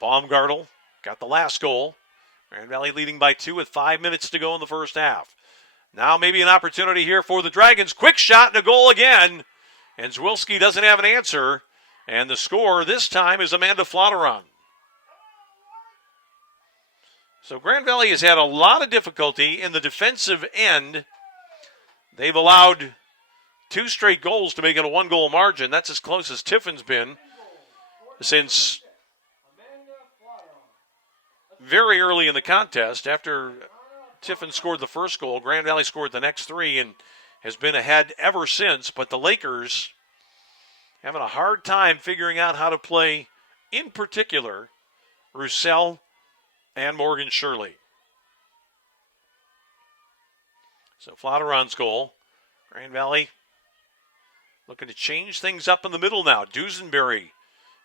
Baumgartel got the last goal. Grand Valley leading by 2 with 5 minutes to go in the first half. Now maybe an opportunity here for the Dragons. Quick shot and a goal again. And Zwilski doesn't have an answer. And the scorer this time is Amanda Flotteron. So Grand Valley has had a lot of difficulty in the defensive end. They've allowed 2 straight goals to make it a 1-goal margin. That's as close as Tiffin's been since very early in the contest. After Tiffin scored the first goal, Grand Valley scored the next 3 and has been ahead ever since. But the Lakers having a hard time figuring out how to play, in particular, Roussel and Morgan Shirley. So Flotteron's goal. Grand Valley looking to change things up in the middle now. Dusenberry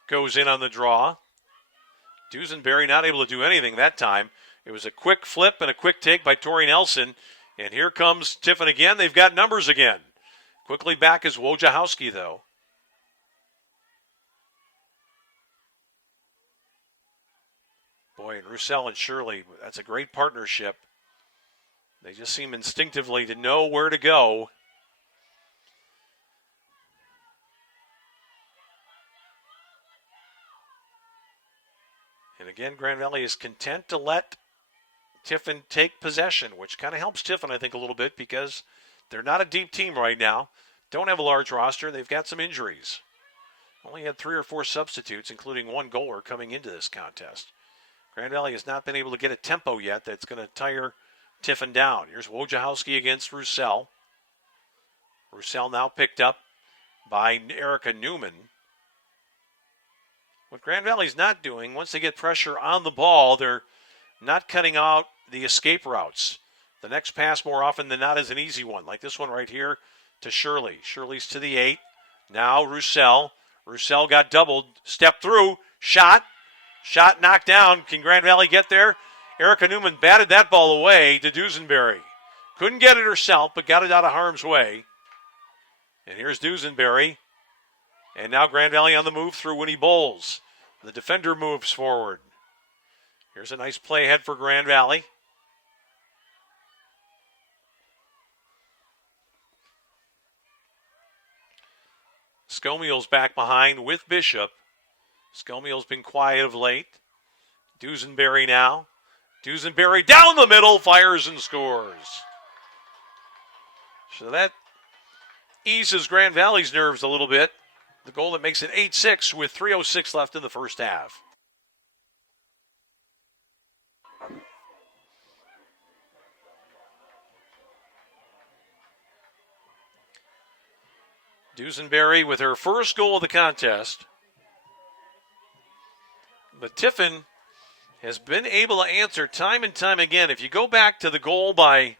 goes in on the draw. Dusenberry not able to do anything that time. It was a quick flip and a quick take by Tori Nelson. And here comes Tiffin again. They've got numbers again. Quickly back is Wojciechowski, though. Boy, and Roussel and Shirley, that's a great partnership. They just seem instinctively to know where to go. And again, Grand Valley is content to let Tiffin take possession, which kind of helps Tiffin, I think, a little bit because they're not a deep team right now. Don't have a large roster. They've got some injuries. Only had 3 or 4 substitutes, including 1 goaler coming into this contest. Grand Valley has not been able to get a tempo yet that's going to tire Tiffin down. Here's Wojciechowski against Roussel. Roussel now picked up by Erica Newman. What Grand Valley's not doing, once they get pressure on the ball, they're not cutting out the escape routes. The next pass more often than not is an easy one, like this one right here to Shirley. Shirley's to the 8. Now Roussel. Roussel got doubled. Step through. Shot. Shot knocked down. Can Grand Valley get there? Erica Newman batted that ball away to Dusenberry. Couldn't get it herself, but got it out of harm's way. And here's Dusenberry. And now Grand Valley on the move through Winnie Bowles. The defender moves forward. Here's a nice play ahead for Grand Valley. Scomiel's back behind with Bishop. Scomiel's been quiet of late. Dusenberry now. Dusenberry down the middle, fires and scores. So that eases Grand Valley's nerves a little bit. The goal that makes it 8-6 with 3:06 left in the first half. Dusenberry with her first goal of the contest. But Tiffin has been able to answer time and time again. If you go back to the goal by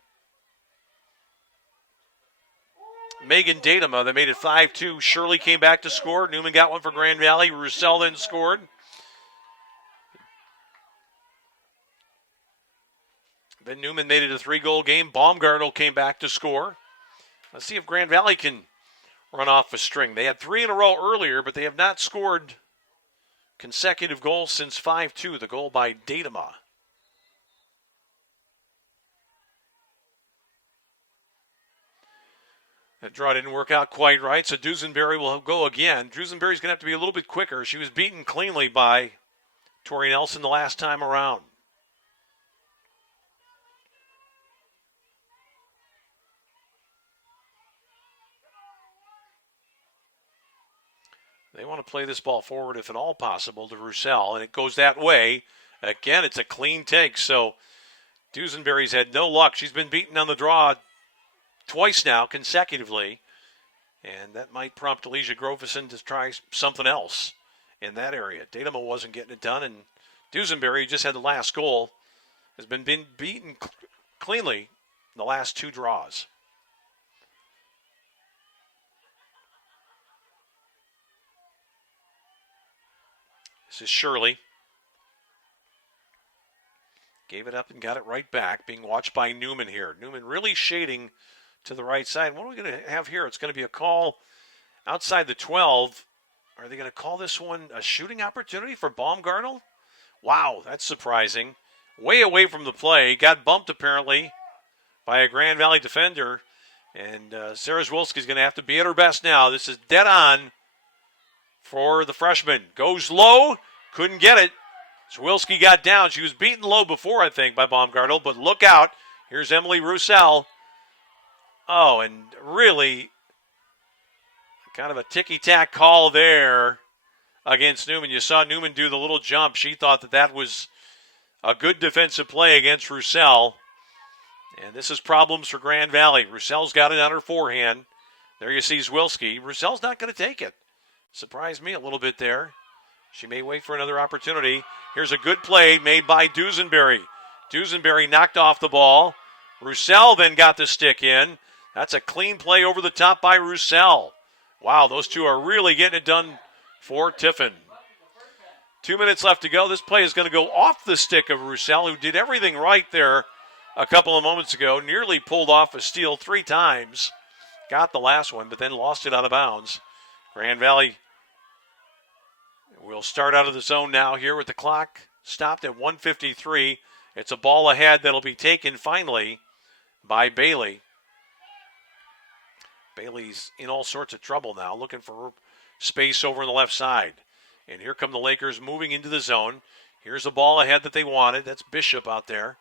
Megan Datema, they made it 5-2. Shirley came back to score. Newman got one for Grand Valley. Roussel then scored. Then Newman made it a 3-goal game. Baumgartl came back to score. Let's see if Grand Valley can run off a string. They had 3 in a row earlier, but they have not scored consecutive goals since 5-2, the goal by Datema. That draw didn't work out quite right, so Dusenberry will go again. Dusenberry's going to have to be a little bit quicker. She was beaten cleanly by Tori Nelson the last time around. They want to play this ball forward, if at all possible, to Roussel, and it goes that way. Again, it's a clean take, so Dusenberry's had no luck. She's been beaten on the draw twice now, consecutively, and that might prompt Alicia Grofison to try something else in that area. Datema wasn't getting it done, and Dusenberry, who just had the last goal, has been beaten cleanly in the last 2 draws. This is Shirley. Gave it up and got it right back, being watched by Newman here. Newman really shading to the right side. What are we going to have here? It's going to be a call outside the 12. Are they going to call this one a shooting opportunity for Baumgartl? Wow, that's surprising. Way away from the play. Got bumped apparently by a Grand Valley defender. And Sarah Zwilski's going to have to be at her best now. This is dead on for the freshman. Goes low. Couldn't get it. Zwilski got down. She was beaten low before, I think, by Baumgartl. But look out. Here's Emily Roussel. Oh, and really Kind of a ticky-tack call there against Newman. You saw Newman do the little jump. She thought that was a good defensive play against Roussel. And this is problems for Grand Valley. Roussel's got it on her forehand. There you see Zwilski. Roussel's not going to take it. Surprised me a little bit there. She may wait for another opportunity. Here's a good play made by Dusenberry. Dusenberry knocked off the ball. Roussel then got the stick in. That's a clean play over the top by Roussel. Wow, those two are really getting it done for Tiffin. 2 minutes left to go. This play is going to go off the stick of Roussel, who did everything right there a couple of moments ago. Nearly pulled off a steal 3 times. Got the last one, but then lost it out of bounds. Grand Valley will start out of the zone now here with the clock stopped at 1:53. It's a ball ahead that'll be taken finally by Bailey. Bailey's in all sorts of trouble now, looking for space over on the left side. And here come the Lakers moving into the zone. Here's a ball ahead that they wanted. That's Bishop out there.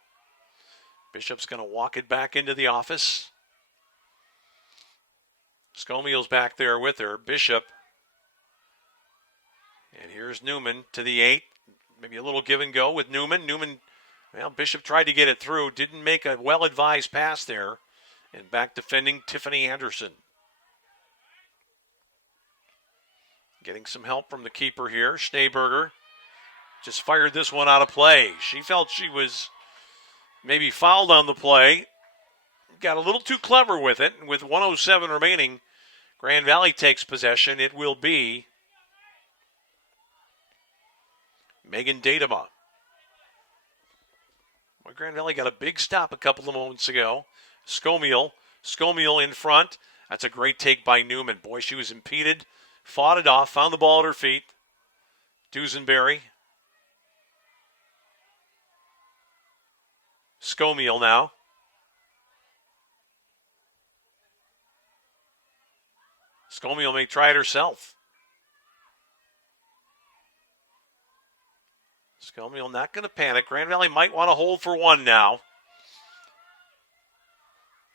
Bishop's going to walk it back into the office. Scomiel's back there with her. Bishop. And here's Newman to the 8. Maybe a little give and go with Newman. Well, Bishop tried to get it through. Didn't make a well-advised pass there. And back defending Tiffany Anderson. Getting some help from the keeper here. Schneeberger just fired this one out of play. She felt she was maybe fouled on the play. Got a little too clever with it. And with 1:07 remaining, Grand Valley takes possession. It will be Megan Datema. Well, Grand Valley got a big stop a couple of moments ago. Scomiel in front. That's a great take by Newman. Boy, she was impeded. Fought it off. Found the ball at her feet. Dusenberry. Scomiel now. Scomiel may try it herself. Scomiel not going to panic. Grand Valley might want to hold for one now.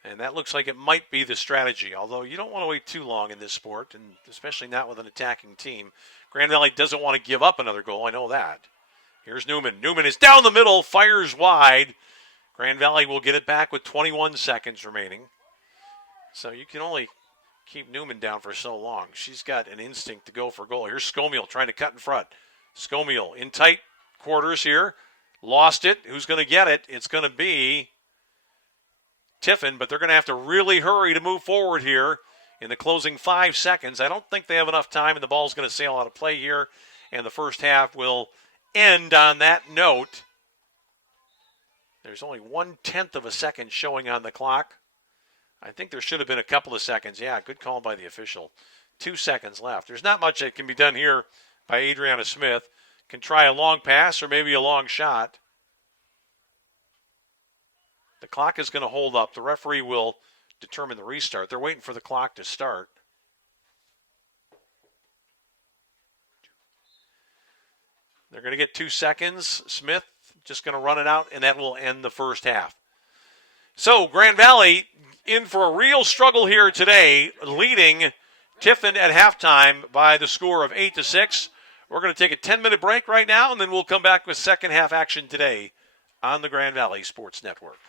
And that looks like it might be the strategy, although you don't want to wait too long in this sport, and especially not with an attacking team. Grand Valley doesn't want to give up another goal, I know that. Here's Newman. Newman is down the middle, fires wide. Grand Valley will get it back with 21 seconds remaining. So you can only keep Newman down for so long. She's got an instinct to go for goal. Here's Scomiel trying to cut in front. Scomiel in tight quarters here. Lost it. Who's going to get it? It's going to be Tiffin, but they're going to have to really hurry to move forward here in the closing 5 seconds. I don't think they have enough time, and the ball's going to sail out of play here, and the first half will end on that note. There's only 1/10 of a second showing on the clock. I think there should have been a couple of seconds. Yeah, good call by the official. 2 seconds left. There's not much that can be done here by Adriana Smith. Can try a long pass or maybe a long shot. The clock is going to hold up. The referee will determine the restart. They're waiting for the clock to start. They're going to get 2 seconds. Smith just going to run it out, and that will end the first half. So Grand Valley in for a real struggle here today, leading Tiffin at halftime by the score of 8-6. We're going to take a 10-minute break right now, and then we'll come back with second half action today on the Grand Valley Sports Network.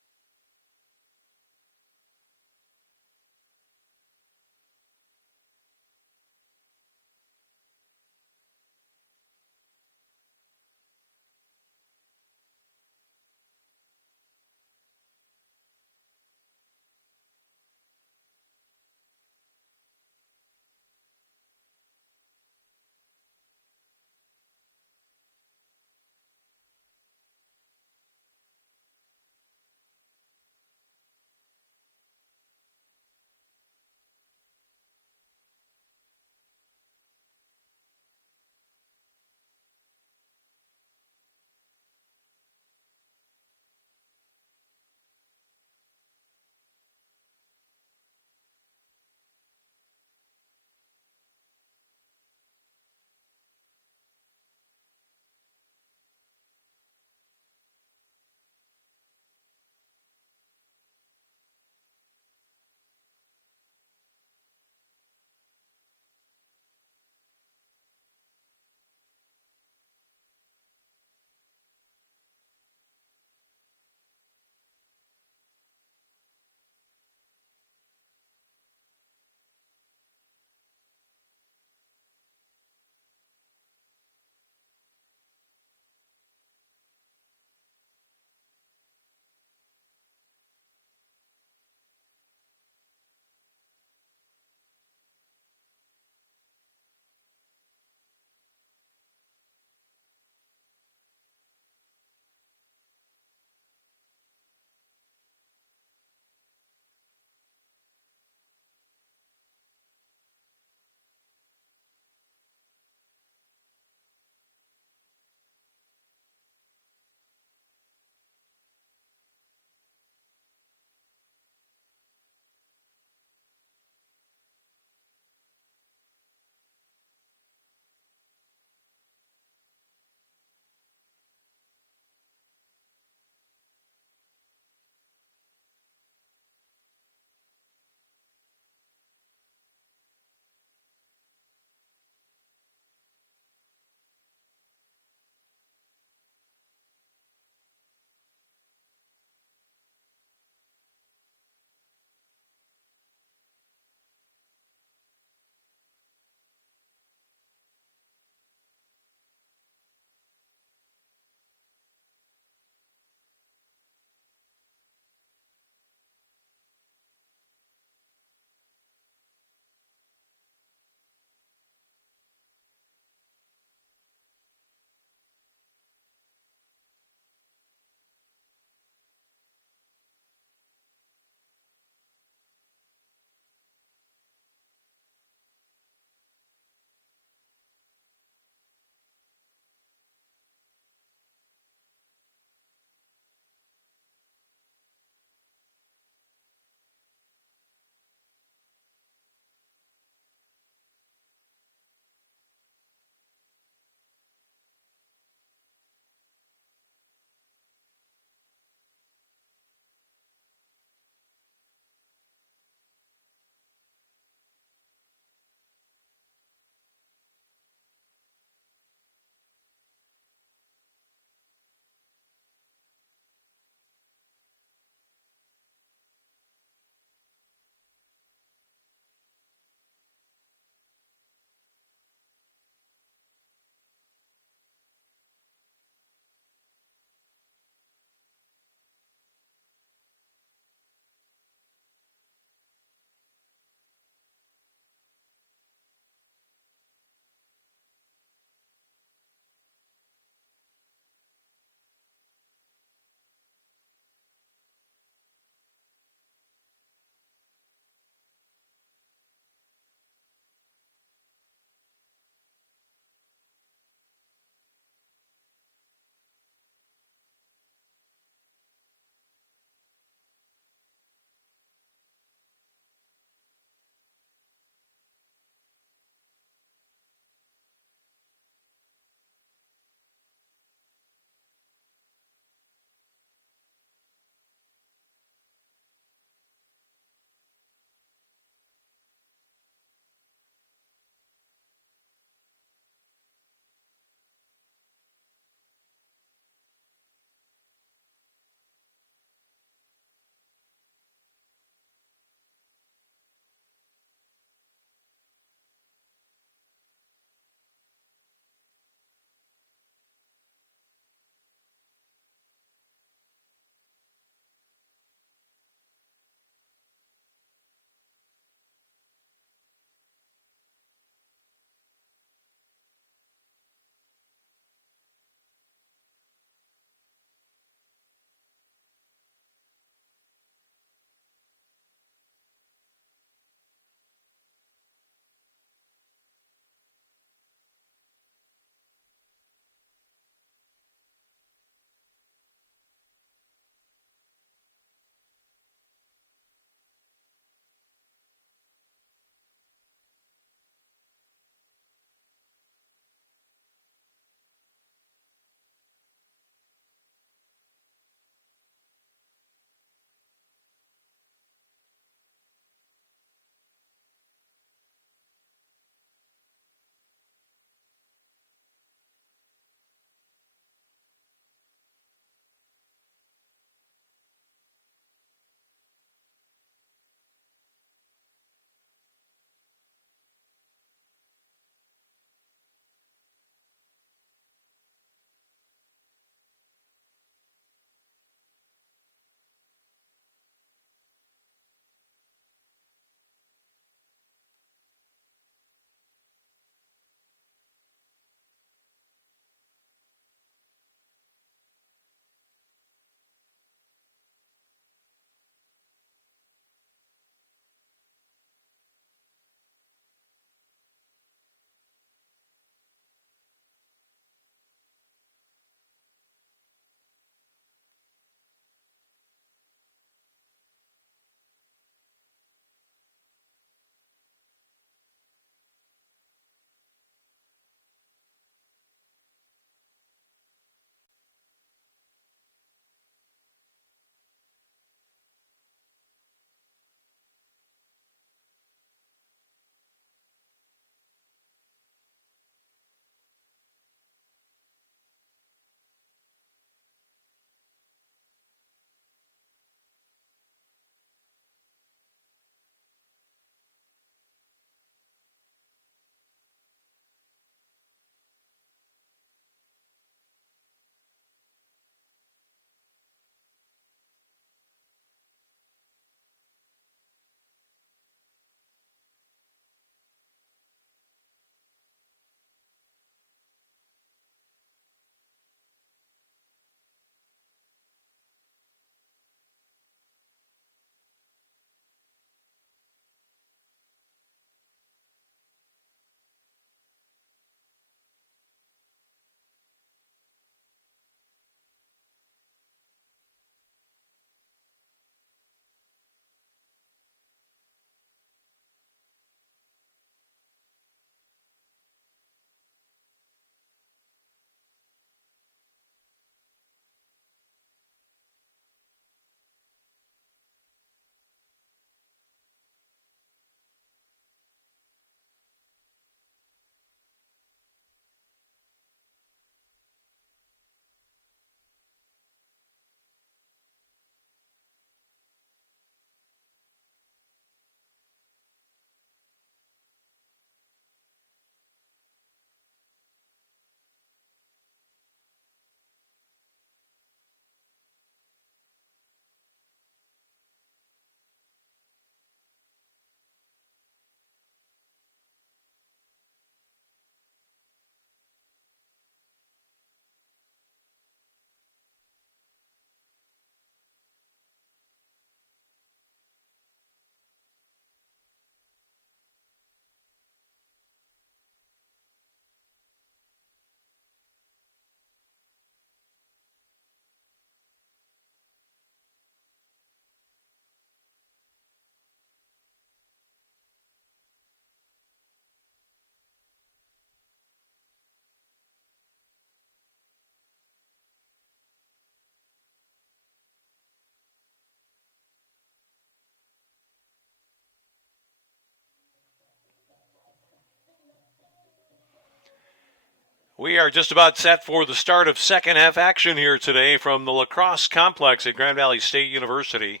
We are just about set for the start of second half action here today from the Lacrosse Complex at Grand Valley State University.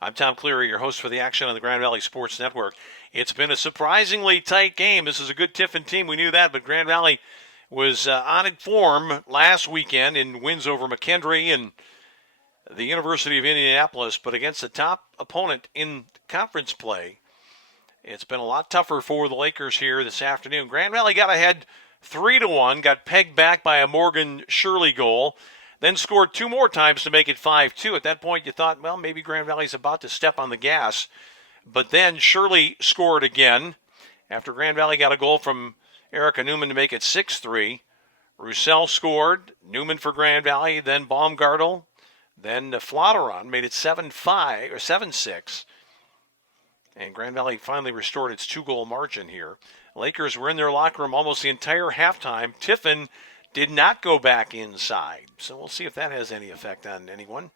I'm Tom Cleary, your host for the action on the Grand Valley Sports Network. It's been a surprisingly tight game. This is a good Tiffin team. We knew that, but Grand Valley was on form last weekend in wins over McKendree and the University of Indianapolis, but against the top opponent in conference play, it's been a lot tougher for the Lakers here this afternoon. Grand Valley got ahead 3-1, got pegged back by a Morgan Shirley goal, then scored two more times to make it 5-2. At that point, you thought, well, maybe Grand Valley's about to step on the gas. But then Shirley scored again after Grand Valley got a goal from Erica Newman to make it 6-3. Roussel scored, Newman for Grand Valley, then Baumgartel, then Flatteron made it 7-5 or 7-6. And Grand Valley finally restored its two-goal margin here. Lakers were in their locker room almost the entire halftime. Tiffin did not go back inside, so we'll see if that has any effect on anyone.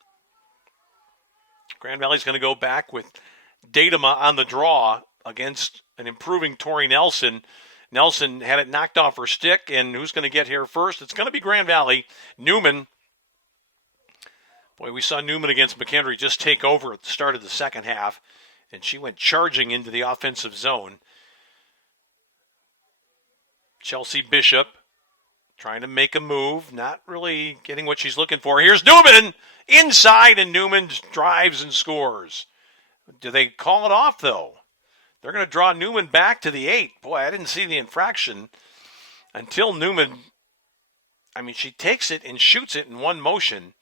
Grand Valley's going to go back with Datema on the draw against an improving Tori Nelson. Nelson had it knocked off her stick, and who's going to get here first? It's going to be Grand Valley. Newman. Boy, we saw Newman against McKendree just take over at the start of the second half, and she went charging into the offensive zone. Chelsea Bishop trying to make a move, not really getting what she's looking for. Here's Newman inside, and Newman drives and scores. Do they call it off, though? They're going to draw Newman back to the 8. Boy, I didn't see the infraction until Newman, she takes it and shoots it in one motion,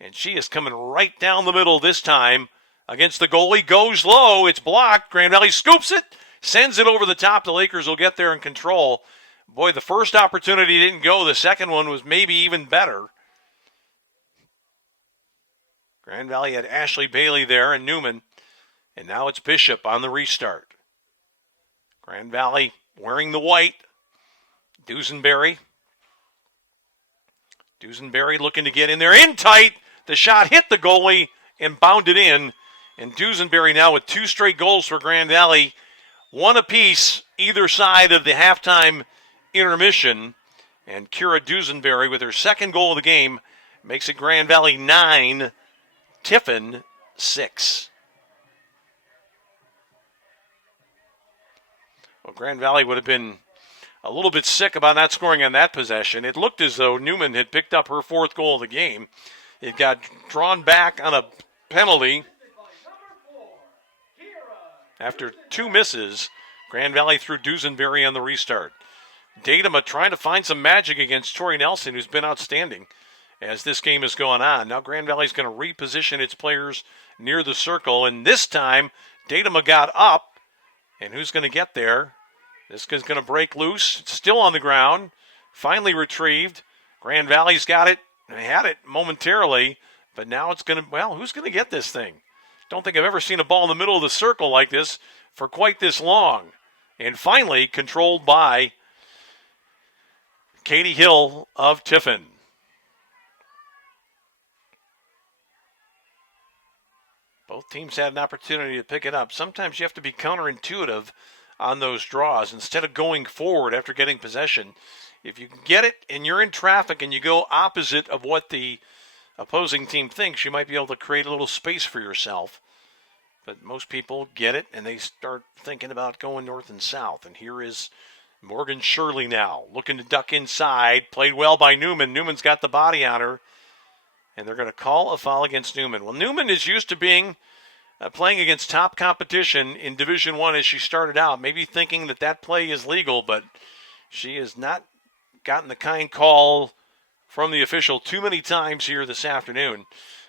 and she is coming right down the middle this time against the goalie. Goes low. It's blocked. Grand Valley scoops it, sends it over the top. The Lakers will get there in control. Boy, the first opportunity didn't go. The second one was maybe even better. Grand Valley had Ashley Bailey there and Newman, and now it's Bishop on the restart. Grand Valley wearing the white. Dusenberry looking to get in there. In tight. The shot hit the goalie and bounded in. And Dusenberry now with two straight goals for Grand Valley. One apiece either side of the halftime intermission. And Kira Dusenberry with her second goal of the game makes it Grand Valley 9, Tiffin 6. Well, Grand Valley would have been a little bit sick about not scoring on that possession. It looked as though Newman had picked up her fourth goal of the game. It got drawn back on a penalty. After two misses, Grand Valley threw Dusenberry on the restart. Datema trying to find some magic against Tori Nelson, who's been outstanding as this game has gone on. Now Grand Valley's going to reposition its players near the circle, and this time Datema got up, and who's going to get there? This is going to break loose. It's still on the ground. Finally retrieved. Grand Valley's got it. They had it momentarily, but now it's going to, who's going to get this thing? Don't think I've ever seen a ball in the middle of the circle like this for quite this long. And finally controlled by Katie Hill of Tiffin. Both teams had an opportunity to pick it up. Sometimes you have to be counterintuitive on those draws. Instead of going forward after getting possession, if you can get it and you're in traffic and you go opposite of what the opposing team thinks, you might be able to create a little space for yourself. But most people get it and they start thinking about going north and south. And here is Morgan Shirley now, looking to duck inside. Played well by Newman. Newman's got the body on her. And they're going to call a foul against Newman. Well, Newman is used to being playing against top competition in Division I as she started out, maybe thinking that play is legal, but she has not gotten the kind call from the official too many times here this afternoon.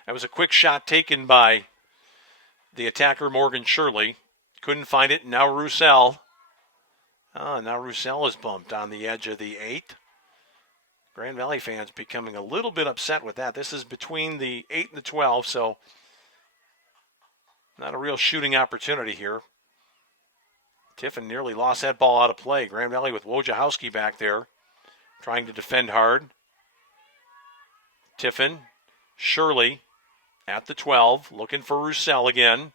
That was a quick shot taken by the attacker, Morgan Shirley. Couldn't find it. Now Roussel. Now Roussel is bumped on the edge of the 8. Grand Valley fans becoming a little bit upset with that. This is between the 8 and the 12, so not a real shooting opportunity here. Tiffin nearly lost that ball out of play. Grand Valley with Wojciechowski back there trying to defend hard. Tiffin, Shirley at the 12, looking for Roussel again.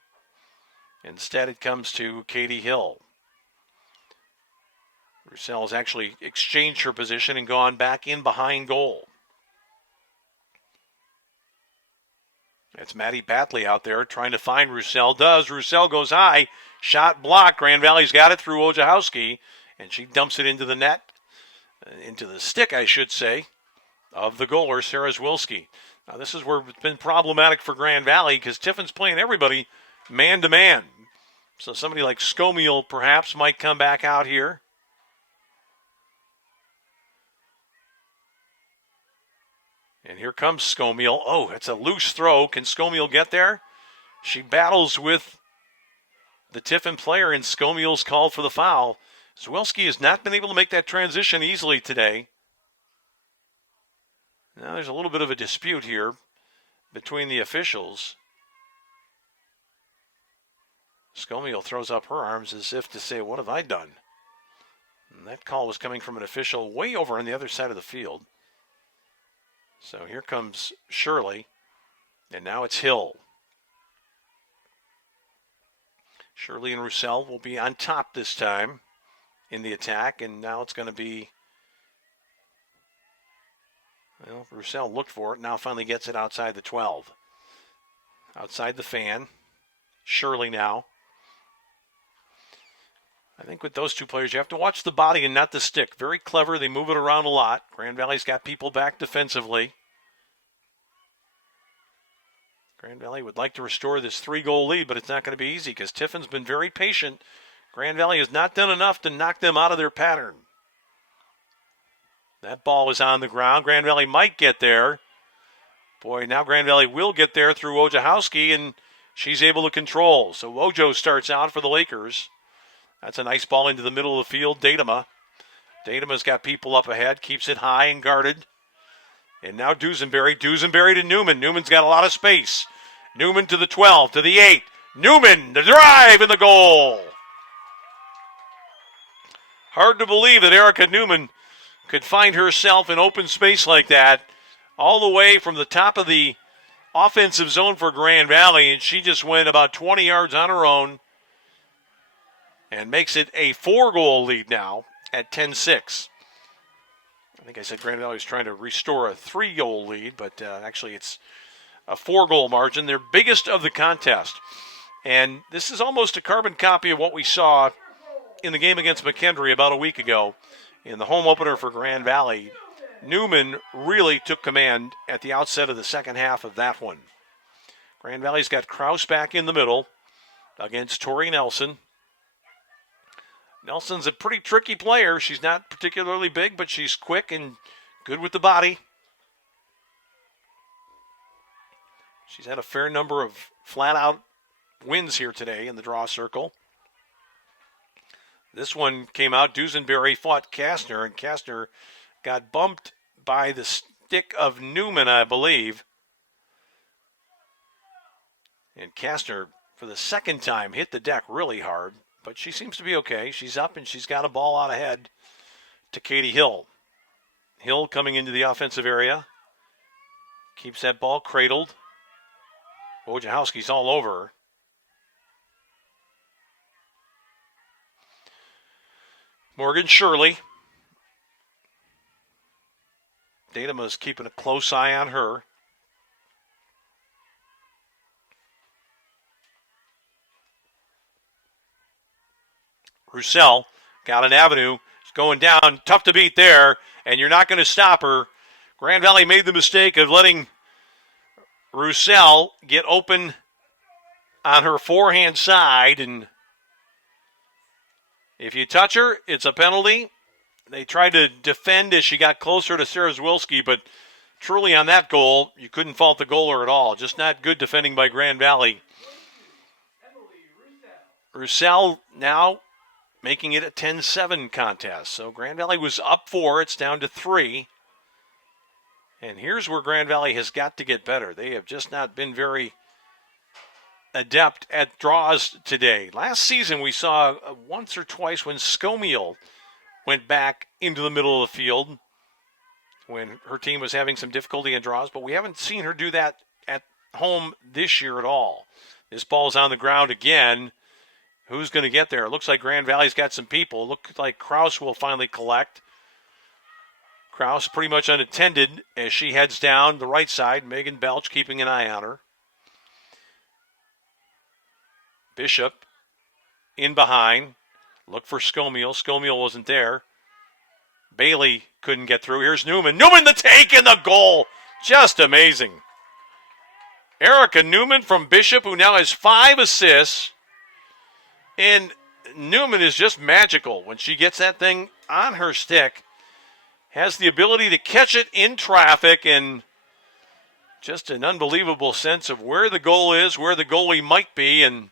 Instead, it comes to Katie Hill. Roussel has actually exchanged her position and gone back in behind goal. It's Maddie Batley out there trying to find Roussel. Roussel goes high. Shot blocked. Grand Valley's got it through Wojciechowski, and she dumps it into the net, into the stick, I should say, of the goaler, Sarah Zwilski. Now, this is where it's been problematic for Grand Valley because Tiffin's playing everybody man-to-man. So somebody like Skomiel perhaps might come back out here. And here comes Skomiel. Oh, it's a loose throw. Can Skomiel get there? She battles with the Tiffin player, and Skomiel's called for the foul. Zwilski has not been able to make that transition easily today. Now there's a little bit of a dispute here between the officials. Skomiel throws up her arms as if to say, what have I done? And that call was coming from an official way over on the other side of the field. So here comes Shirley, and now it's Hill. Shirley and Roussel will be on top this time in the attack, and now it's going to be, well, Roussel looked for it, now finally gets it outside the 12. Outside the fan. Shirley now. I think with those two players, you have to watch the body and not the stick. Very clever. They move it around a lot. Grand Valley's got people back defensively. Grand Valley would like to restore this 3-goal lead, but it's not going to be easy because Tiffin's been very patient. Grand Valley has not done enough to knock them out of their pattern. That ball is on the ground. Grand Valley might get there. Boy, now Grand Valley will get there through Wojciechowski, and she's able to control. So Wojo starts out for the Lakers. That's a nice ball into the middle of the field. Datama's got people up ahead, keeps it high and guarded. And now Dusenberry to Newman. Newman's got a lot of space. Newman to the 12, to the 8. Newman, the drive, and the goal. Hard to believe that Erica Newman could find herself in open space like that, all the way from the top of the offensive zone for Grand Valley, and she just went about 20 yards on her own and makes it a 4-goal lead now at 10-6. I think I said Grand Valley was trying to restore a 3-goal lead, but actually it's a 4-goal margin, their biggest of the contest. And this is almost a carbon copy of what we saw in the game against McKendree about a week ago in the home opener for Grand Valley. Newman really took command at the outset of the second half of that one. Grand Valley's got Kraus back in the middle against Tori Nelson. Nelson's a pretty tricky player. She's not particularly big, but she's quick and good with the body. She's had a fair number of flat-out wins here today in the draw circle. This one came out. Dusenberry fought Kastner, and Kastner got bumped by the stick of Newman, I believe. And Kastner, for the second time, hit the deck really hard. But she seems to be okay. She's up, and she's got a ball out ahead to Katie Hill. Hill coming into the offensive area. Keeps that ball cradled. Wojciechowski's all over her. Morgan Shirley. Datama's keeping a close eye on her. Roussel got an avenue. It's going down. Tough to beat there, and you're not going to stop her. Grand Valley made the mistake of letting Roussel get open on her forehand side, and if you touch her, it's a penalty. They tried to defend as she got closer to Sarah Zwilski, but truly on that goal, you couldn't fault the goaler at all. Just not good defending by Grand Valley. Roussel now making it a 10-7 contest. So Grand Valley was up 4. It's down to 3. And here's where Grand Valley has got to get better. They have just not been very adept at draws today. Last season we saw once or twice when Skomiel went back into the middle of the field when her team was having some difficulty in draws, but we haven't seen her do that at home this year at all. This ball's on the ground again. Who's going to get there? It looks like Grand Valley's got some people. Looks like Kraus will finally collect. Kraus pretty much unattended as she heads down the right side. Megan Belch keeping an eye on her. Bishop in behind. Look for Scomiel. Scomiel wasn't there. Bailey couldn't get through. Here's Newman. Newman the take and the goal. Just amazing. Erica Newman from Bishop, who now has 5 assists. And Newman is just magical when she gets that thing on her stick. Has the ability to catch it in traffic, and just an unbelievable sense of where the goal is, where the goalie might be, and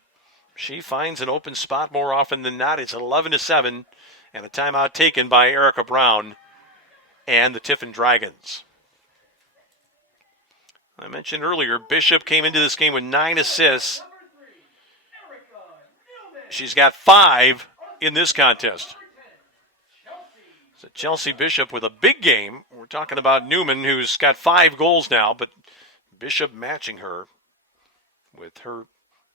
she finds an open spot more often than not. It's 11-7, and a timeout taken by Erica Brown and the Tiffin Dragons. I mentioned earlier, Bishop came into this game with 9 assists. She's got 5 in this contest. So Chelsea Bishop with a big game. We're talking about Newman, who's got 5 goals now, but Bishop matching her with her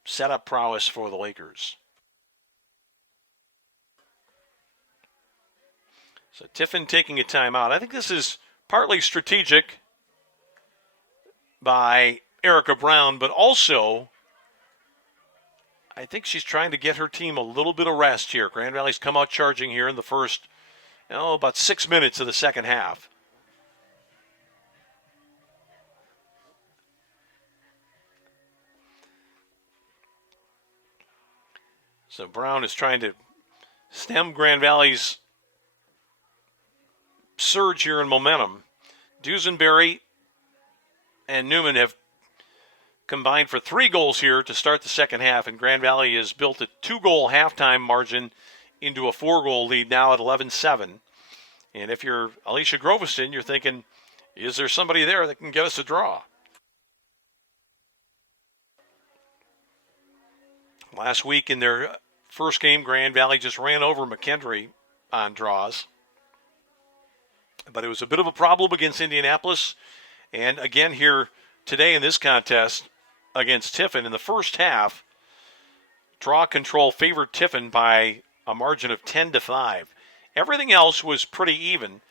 setup prowess for the Lakers. So Tiffin taking a timeout. I think this is partly strategic by Erica Brown, but also I think she's trying to get her team a little bit of rest here. Grand Valley's come out charging here in the first, about 6 minutes of the second half. So Brown is trying to stem Grand Valley's surge here in momentum. Dusenberry and Newman have combined for 3 goals here to start the second half, and Grand Valley has built a 2-goal halftime margin into a 4-goal lead now at 11-7. And if you're Alicia Groveston, you're thinking, is there somebody there that can get us a draw? Last week in their first game, Grand Valley just ran over McKendree on draws. But it was a bit of a problem against Indianapolis. And again here today in this contest against Tiffin in the first half, draw control favored Tiffin by a margin of 10-5. Everything else was pretty even.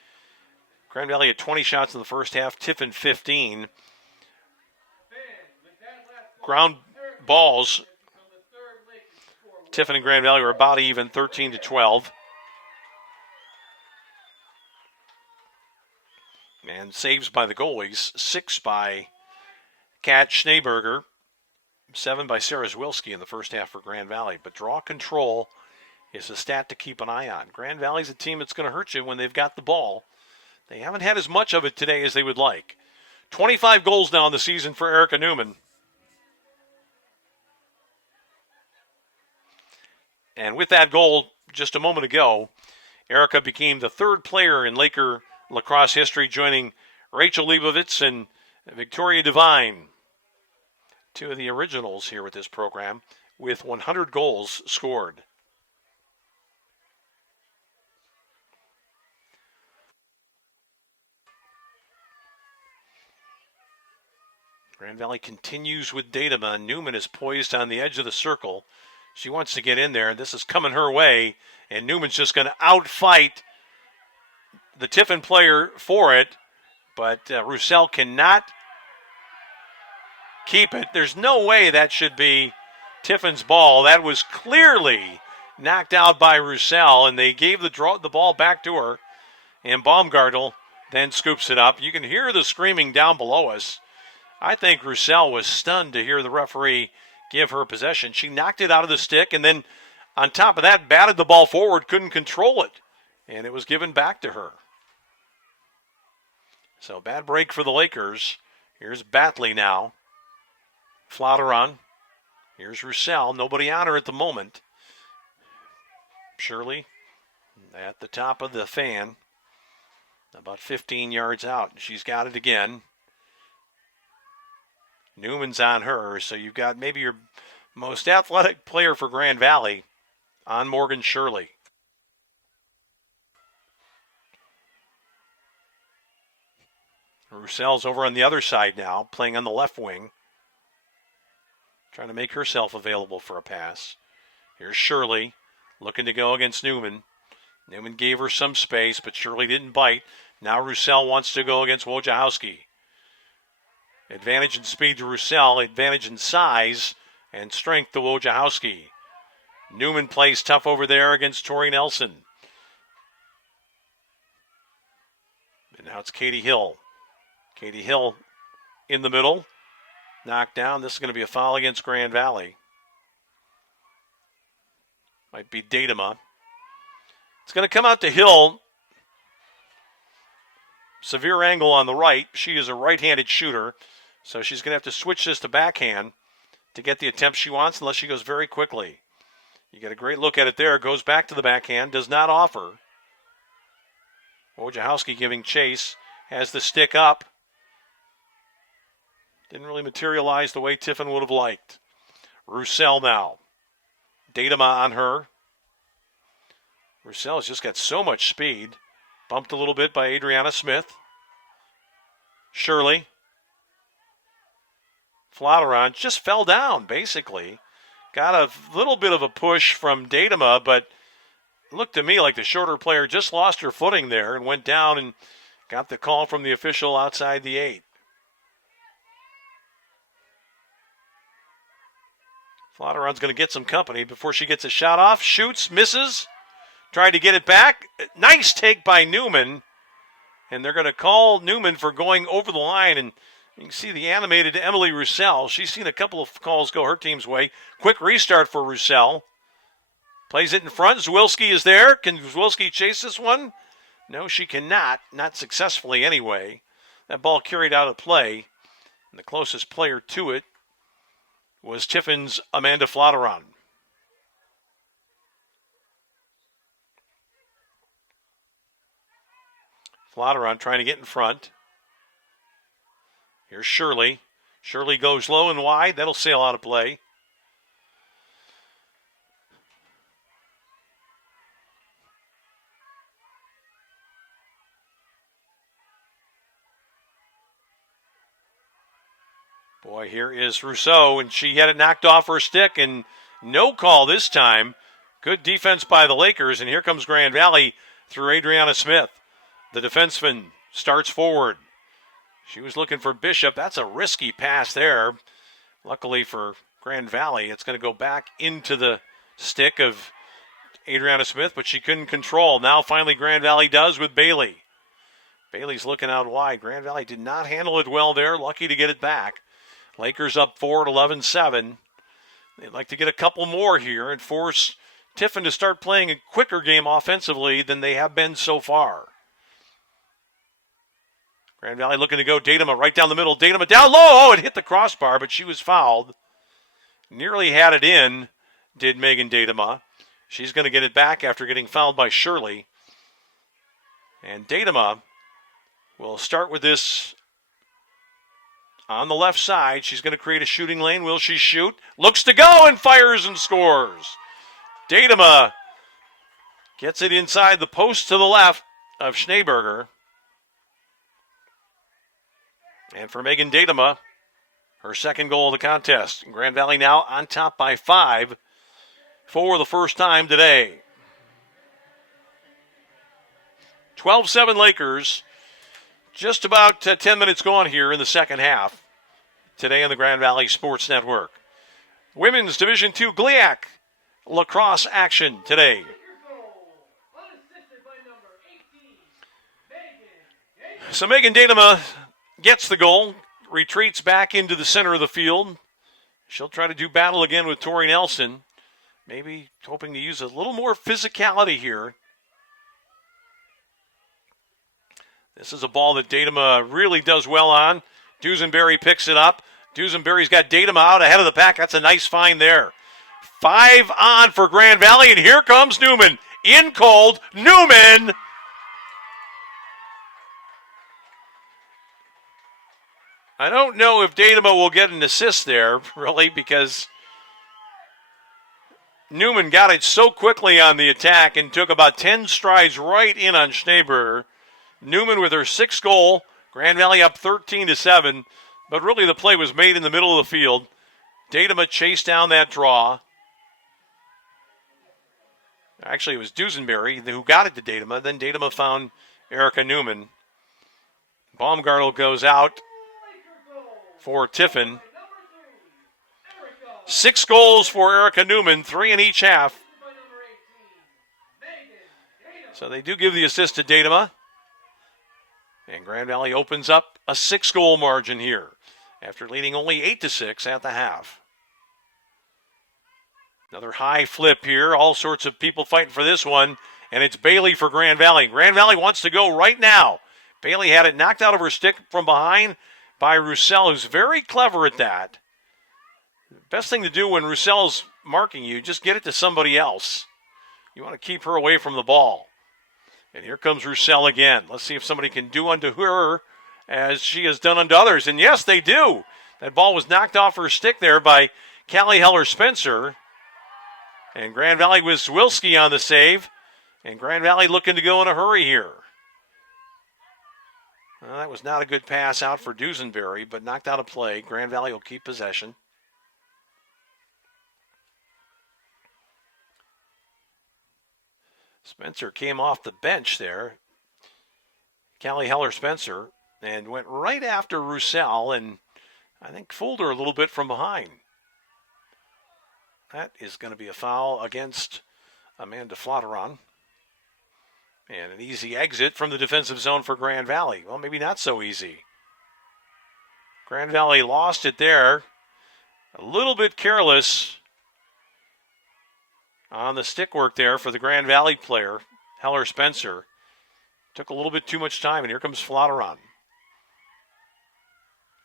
Grand Valley had 20 shots in the first half, Tiffin 15. Ground balls, Tiffin and Grand Valley were about even, 13-12. And saves by the goalies, 6 by Kat Schneeberger, 7 by Sarah Zwilski in the first half for Grand Valley. But draw control is a stat to keep an eye on. Grand Valley's a team that's going to hurt you when they've got the ball. They haven't had as much of it today as they would like. 25 goals now in the season for Erica Newman. And with that goal just a moment ago, Erica became the 3rd player in Laker lacrosse history, joining Rachel Leibovitz and Victoria Devine, 2 of the originals here with this program, with 100 goals scored. Grand Valley continues with Datama. Newman is poised on the edge of the circle. She wants to get in there. This is coming her way, and Newman's just going to outfight the Tiffin player for it, but Roussel cannot keep it. There's no way that should be Tiffin's ball. That was clearly knocked out by Roussel, and they gave the ball back to her, and Baumgartel then scoops it up. You can hear the screaming down below us. I think Roussel was stunned to hear the referee give her possession. She knocked it out of the stick, and then on top of that, batted the ball forward, couldn't control it, and it was given back to her. So bad break for the Lakers. Here's Batley now. Flouderon. Here's Roussel. Nobody on her at the moment. Shirley at the top of the fan. About 15 yards out. She's got it again. Newman's on her. So you've got maybe your most athletic player for Grand Valley on Morgan Shirley. Roussel's over on the other side now, playing on the left wing. Trying to make herself available for a pass. Here's Shirley looking to go against Newman. Newman gave her some space, but Shirley didn't bite. Now Roussel wants to go against Wojciechowski. Advantage in speed to Roussel, advantage in size and strength to Wojciechowski. Newman plays tough over there against Tori Nelson. And now it's Katie Hill. Katie Hill in the middle. Knocked down. This is going to be a foul against Grand Valley. Might be Datema. It's going to come out to Hill. Severe angle on the right. She is a right-handed shooter, so she's going to have to switch this to backhand to get the attempt she wants unless she goes very quickly. You get a great look at it there. Goes back to the backhand. Does not offer. Wojciechowski giving chase. Has the stick up. Didn't really materialize the way Tiffin would have liked. Roussel now. Datema on her. Roussel has just got so much speed. Bumped a little bit by Adriana Smith. Shirley. Flatteron just fell down, basically. Got a little bit of a push from Datema, but it looked to me like the shorter player just lost her footing there and went down and got the call from the official outside the 8. Flatteron's going to get some company before she gets a shot off. Shoots, misses. Tried to get it back. Nice take by Newman. And they're going to call Newman for going over the line. And you can see the animated Emily Roussel. She's seen a couple of calls go her team's way. Quick restart for Roussel. Plays it in front. Zwilski is there. Can Zwilski chase this one? No, she cannot. Not successfully anyway. That ball carried out of play. And the closest player to it was Tiffin's Amanda Flatteron. Flatteron trying to get in front. Here's Shirley. Shirley goes low and wide. That'll sail out of play. Boy, here is Rousseau, and she had it knocked off her stick, and no call this time. Good defense by the Lakers, and here comes Grand Valley through Adriana Smith. The defenseman starts forward. She was looking for Bishop. That's a risky pass there. Luckily for Grand Valley, it's going to go back into the stick of Adriana Smith, but she couldn't control. Now finally Grand Valley does with Bailey. Bailey's looking out wide. Grand Valley did not handle it well there. Lucky to get it back. Lakers up 4 at 11-7. They'd like to get a couple more here and force Tiffin to start playing a quicker game offensively than they have been so far. Grand Valley looking to go. Datema right down the middle. Datema down low. Oh, it hit the crossbar, but she was fouled. Nearly had it in, did Megan Datema. She's going to get it back after getting fouled by Shirley. And Datema will start with this on the left side. She's going to create a shooting lane. Will she shoot? Looks to go and fires and scores. Datema gets it inside the post to the left of Schneeberger. And for Megan Datema, her second goal of the contest. Grand Valley now on top by 5 for the first time today. 12-7 Lakers. Just about 10 minutes gone here in the second half. Today on the Grand Valley Sports Network. Women's Division II GLIAC lacrosse action today. So Megan Datema gets the goal, retreats back into the center of the field. She'll try to do battle again with Tori Nelson. Maybe hoping to use a little more physicality here. This is a ball that Datema really does well on. Dusenberry picks it up. Dusenberry's got Datema out ahead of the pack. That's a nice find there. 5 on for Grand Valley, and here comes Newman. In cold, Newman. I don't know if Datema will get an assist there, really, because Newman got it so quickly on the attack and took about 10 strides right in on Schneeberger. Newman with her 6th goal. Grand Valley up 13-7. But really the play was made in the middle of the field. Datema chased down that draw. Actually, it was Dusenberry who got it to Datema. Then Datema found Erica Newman. Baumgartel goes out for Tiffin. 6 goals for Erica Newman, 3 in each half. So they do give the assist to Datema. And Grand Valley opens up a 6-goal margin here after leading only 8-6 at the half. Another high flip here. All sorts of people fighting for this one. And it's Bailey for Grand Valley. Grand Valley wants to go right now. Bailey had it knocked out of her stick from behind by Roussel, who's very clever at that. Best thing to do when Roussel's marking you, just get it to somebody else. You want to keep her away from the ball. And here comes Roussel again. Let's see if somebody can do unto her as she has done unto others. And yes, they do. That ball was knocked off her stick there by Callie Heller-Spencer. And Grand Valley with Zwilski on the save. And Grand Valley looking to go in a hurry here. Well, that was not a good pass out for Dusenberry, but knocked out of play. Grand Valley will keep possession. Spencer came off the bench there, Callie Heller-Spencer, and went right after Roussel and I think fooled her a little bit from behind. That is going to be a foul against Amanda Flatteron. And an easy exit from the defensive zone for Grand Valley. Well, maybe not so easy. Grand Valley lost it there. A little bit careless on the stick work there for the Grand Valley player, Heller-Spencer. Took a little bit too much time, and here comes Flatteron.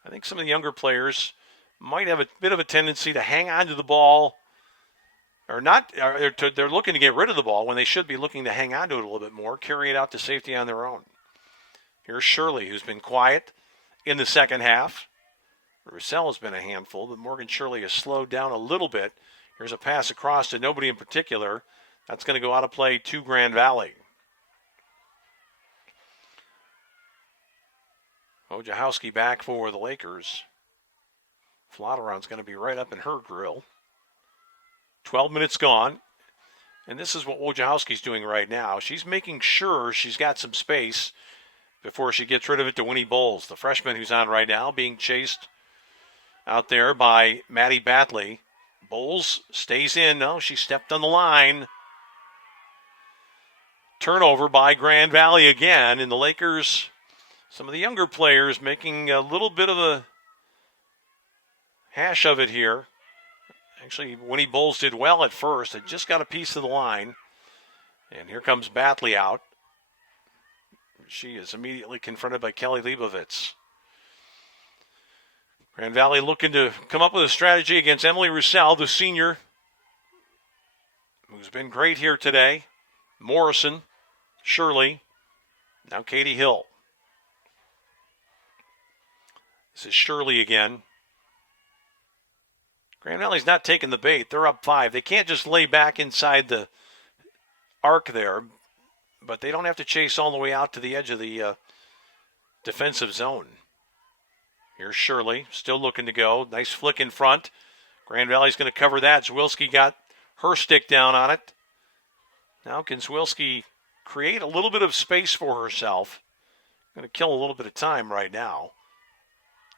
I think some of the younger players might have a bit of a tendency to hang on to the ball, or not. They're looking to get rid of the ball when they should be looking to hang on to it a little bit more, carry it out to safety on their own. Here's Shirley, who's been quiet in the second half. Roussel has been a handful, but Morgan Shirley has slowed down a little bit. Here's a pass across to nobody in particular. That's going to go out of play to Grand Valley. Wojciechowski back for the Lakers. Flatteron's going to be right up in her grill. 12 minutes gone. And this is what Wojciechowski's doing right now. She's making sure she's got some space before she gets rid of it to Winnie Bowles, the freshman who's on right now, being chased out there by Maddie Batley. Bowles stays in. No, she stepped on the line. Turnover by Grand Valley again. And the Lakers, some of the younger players making a little bit of a hash of it here. Actually, Winnie Bowles did well at first. It just got a piece of the line. And here comes Batley out. She is immediately confronted by Kelly Leibovitz. Grand Valley looking to come up with a strategy against Emily Roussel, the senior, who's been great here today. Morrison, Shirley, now Katie Hill. This is Shirley again. Grand Valley's not taking the bait. They're up 5. They can't just lay back inside the arc there, but they don't have to chase all the way out to the edge of the defensive zone. Here's Shirley, still looking to go. Nice flick in front. Grand Valley's going to cover that. Zwilski got her stick down on it. Now can Zwilski create a little bit of space for herself? Going to kill a little bit of time right now.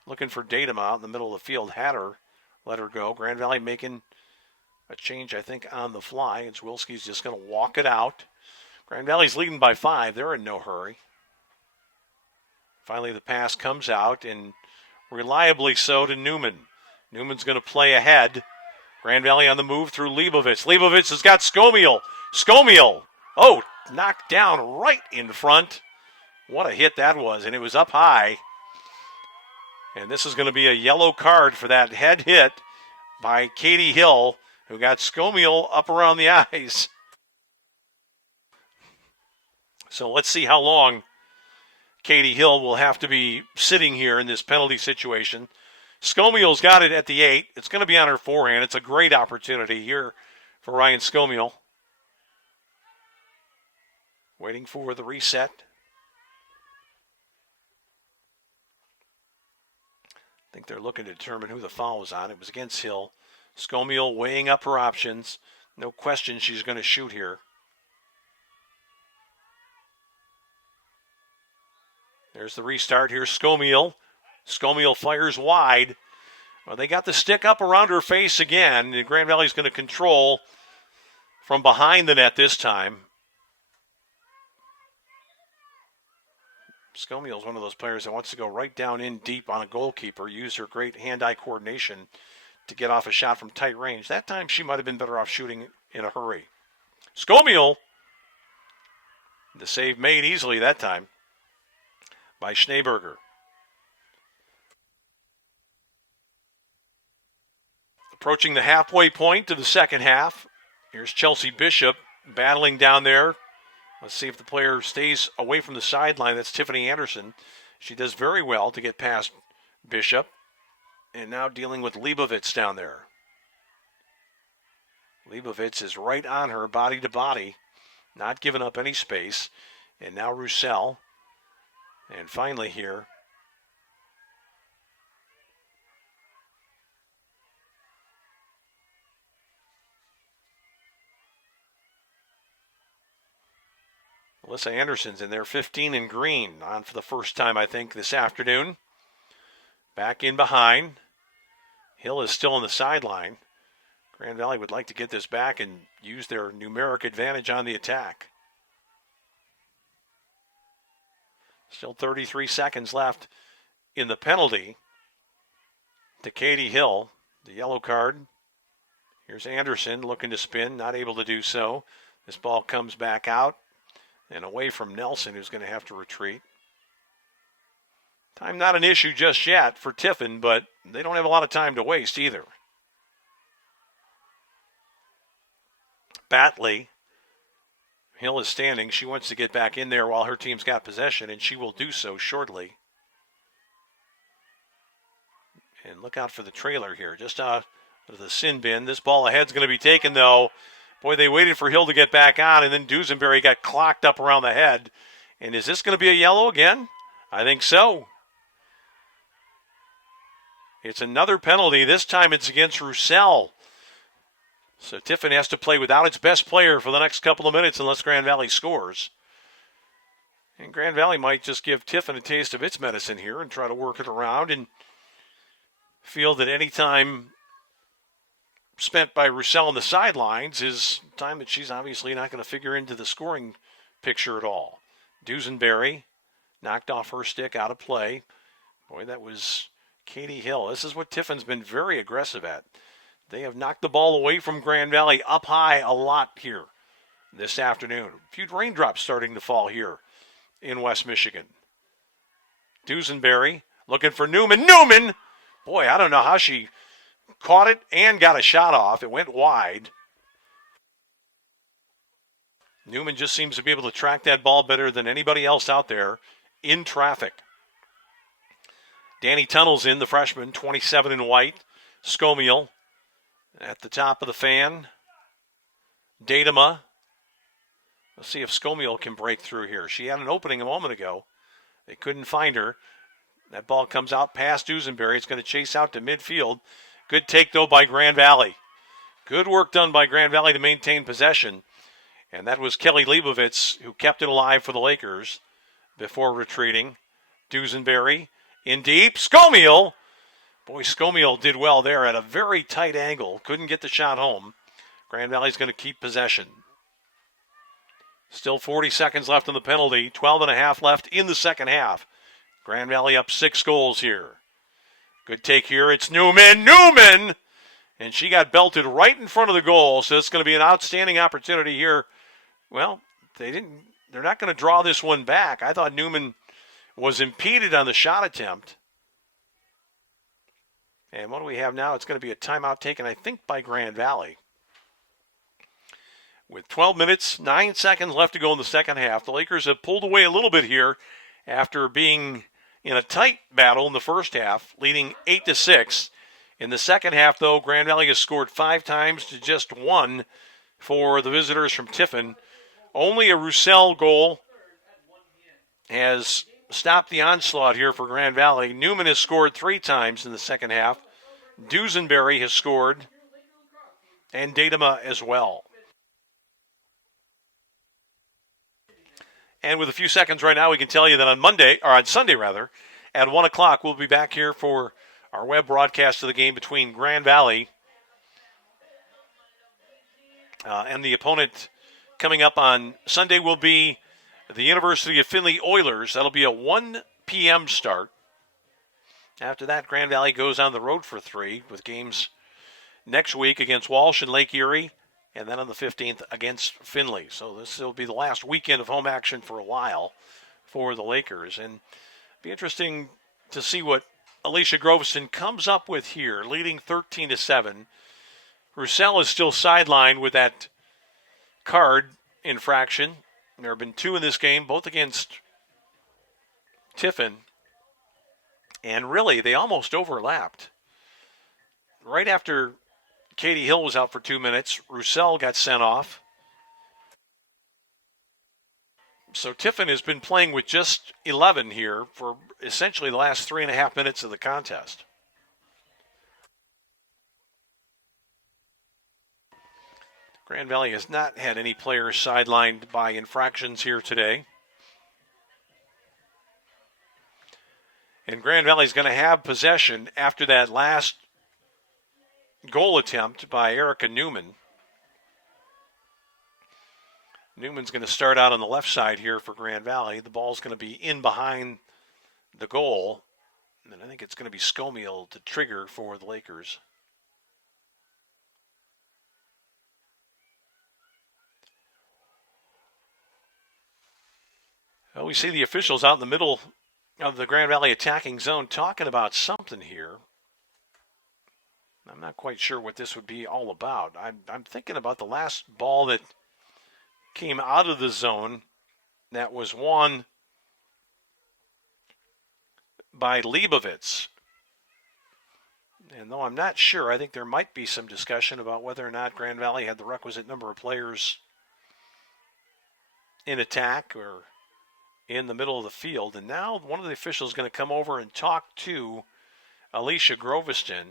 Looking for Datema out in the middle of the field. Had her, let her go. Grand Valley making a change, I think, on the fly. And Zwilski's just going to walk it out. Grand Valley's leading by 5. They're in no hurry. Finally, the pass comes out, and reliably so to Newman. Newman's going to play ahead. Grand Valley on the move through Leibovitz. Leibovitz has got Skomiel. Skomiel, knocked down right in front. What a hit that was, and it was up high. And this is going to be a yellow card for that head hit by Katie Hill, who got Skomiel up around the eyes. So let's see how long Katie Hill will have to be sitting here in this penalty situation. Skomiel's got it at the 8. It's going to be on her forehand. It's a great opportunity here for Ryan Skomiel. Waiting for the reset. I think they're looking to determine who the foul was on. It was against Hill. Skomiel weighing up her options. No question she's going to shoot here. There's the restart. Here's Scomiel. Scomiel fires wide. Well, they got the stick up around her face again. Grand Valley's going to control from behind the net this time. Scomiel's one of those players that wants to go right down in deep on a goalkeeper, use her great hand-eye coordination to get off a shot from tight range. That time she might have been better off shooting in a hurry. Scomiel, the save made easily that time by Schneeberger. Approaching the halfway point of the second half. Here's Chelsea Bishop battling down there. Let's see if the player stays away from the sideline. That's Tiffany Anderson. She does very well to get past Bishop. And now dealing with Leibovitz down there. Leibovitz is right on her, body to body, not giving up any space. And now Roussel. And finally here, Alyssa Anderson's in there, 15 in green, on for the first time, I think, this afternoon. Back in behind. Hill is still on the sideline. Grand Valley would like to get this back and use their numeric advantage on the attack. Still 33 seconds left in the penalty to Katie Hill. The yellow card. Here's Anderson looking to spin, not able to do so. This ball comes back out and away from Nelson, who's going to have to retreat. Time not an issue just yet for Tiffin, but they don't have a lot of time to waste either. Batley. Hill is standing. She wants to get back in there while her team's got possession, and she will do so shortly. And look out for the trailer here. Just out of the sin bin. This ball ahead's going to be taken, though. Boy, they waited for Hill to get back on, and then Dusenberry got clocked up around the head. And is this going to be a yellow again? I think so. It's another penalty. This time it's against Roussel. So Tiffin has to play without its best player for the next couple of minutes unless Grand Valley scores. And Grand Valley might just give Tiffin a taste of its medicine here and try to work it around and feel that any time spent by Roussel on the sidelines is time that she's obviously not going to figure into the scoring picture at all. Dusenberry knocked off her stick, out of play. Boy, that was Katie Hill. This is what Tiffin's been very aggressive at. They have knocked the ball away from Grand Valley up high a lot here this afternoon. A few raindrops starting to fall here in West Michigan. Dusenberry looking for Newman. Newman! Boy, I don't know how she caught it and got a shot off. It went wide. Newman just seems to be able to track that ball better than anybody else out there in traffic. Danny Tunnel's in, the freshman, 27 in white. Scomiel at the top of the fan. Datema. Let's see if Scomiel can break through here. She had an opening a moment ago. They couldn't find her. That ball comes out past Dusenberry. It's going to chase out to midfield. Good take, though, by Grand Valley. Good work done by Grand Valley to maintain possession. And that was Kelly Leibovitz who kept it alive for the Lakers before retreating. Dusenberry in deep. Scomiel. Boy, Scomiel did well there at a very tight angle. Couldn't get the shot home. Grand Valley's going to keep possession. Still 40 seconds left in the penalty. 12 and a half left in the second half. Grand Valley up 6 goals here. Good take here. It's Newman. Newman! And she got belted right in front of the goal. So it's going to be an outstanding opportunity here. Well, they're not going to draw this one back. I thought Newman was impeded on the shot attempt. And what do we have now? It's going to be a timeout taken, I think, by Grand Valley. With 12 minutes, 9 seconds left to go in the second half, the Lakers have pulled away a little bit here after being in a tight battle in the first half, leading 8-6. In the second half, though, Grand Valley has scored 5 times to just 1 for the visitors from Tiffin. Only a Roussel goal has stopped the onslaught here for Grand Valley. Newman has scored 3 times in the second half. Dusenberry has scored, and Datema as well. And with a few seconds right now, we can tell you that on Sunday rather, at 1 o'clock, we'll be back here for our web broadcast of the game between Grand Valley and the opponent coming up on Sunday will be the University of Findlay Oilers. That'll be a 1 p.m. start. After that, Grand Valley goes on the road for 3 with games next week against Walsh and Lake Erie, and then on the 15th against Findlay. So this will be the last weekend of home action for a while for the Lakers. And it'll be interesting to see what Alicia Groveston comes up with here, leading 13-7. Roussel is still sidelined with that card infraction. There have been 2 in this game, both against Tiffin. And really, they almost overlapped. Right after Katie Hill was out for 2 minutes, Roussel got sent off. So Tiffin has been playing with just 11 here for essentially the last 3.5 minutes of the contest. Grand Valley has not had any players sidelined by infractions here today. And Grand Valley's going to have possession after that last goal attempt by Erica Newman. Newman's going to start out on the left side here for Grand Valley. The ball's going to be in behind the goal. And I think it's going to be Scomiel to trigger for the Lakers. Well, we see the officials out in the middle of the Grand Valley attacking zone talking about something here. I'm not quite sure what this would be all about. I'm thinking about the last ball that came out of the zone that was won by Leibovitz. And though I'm not sure, I think there might be some discussion about whether or not Grand Valley had the requisite number of players in attack or in the middle of the field. And now one of the officials is going to come over and talk to Alicia Groveston.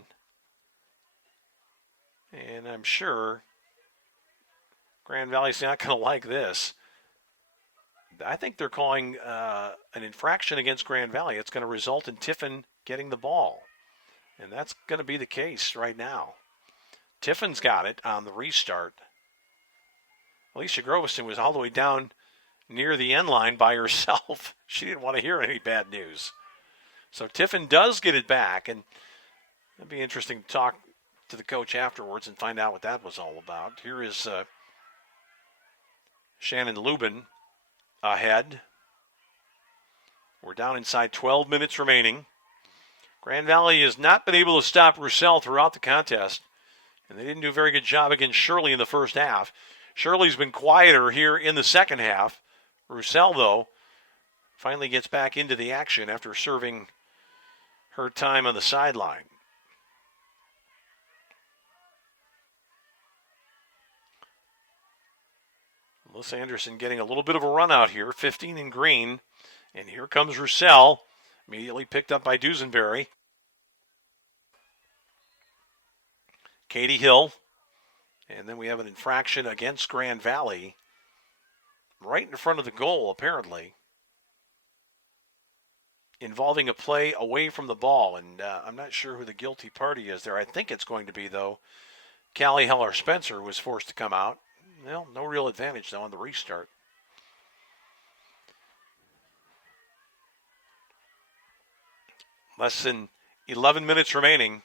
And I'm sure Grand Valley's not going to like this. I think they're calling an infraction against Grand Valley. It's going to result in Tiffin getting the ball. And that's going to be the case right now. Tiffin's got it on the restart. Alicia Groveston was all the way down near the end line by herself. She didn't want to hear any bad news. So Tiffin does get it back, and it'll be interesting to talk to the coach afterwards and find out what that was all about. Here is Shannon Lubin ahead. We're down inside 12 minutes remaining. Grand Valley has not been able to stop Roussel throughout the contest, and they didn't do a very good job against Shirley in the first half. Shirley's been quieter here in the second half. Roussel, though, finally gets back into the action after serving her time on the sideline. Melissa Anderson getting a little bit of a run out here, 15 in green. And here comes Roussel, immediately picked up by Dusenberry. Katie Hill. And then we have an infraction against Grand Valley right in front of the goal, apparently, involving a play away from the ball. And I'm not sure who the guilty party is there. I think it's going to be, though, Callie Heller-Spencer was forced to come out. Well, no real advantage, though, on the restart. Less than 11 minutes remaining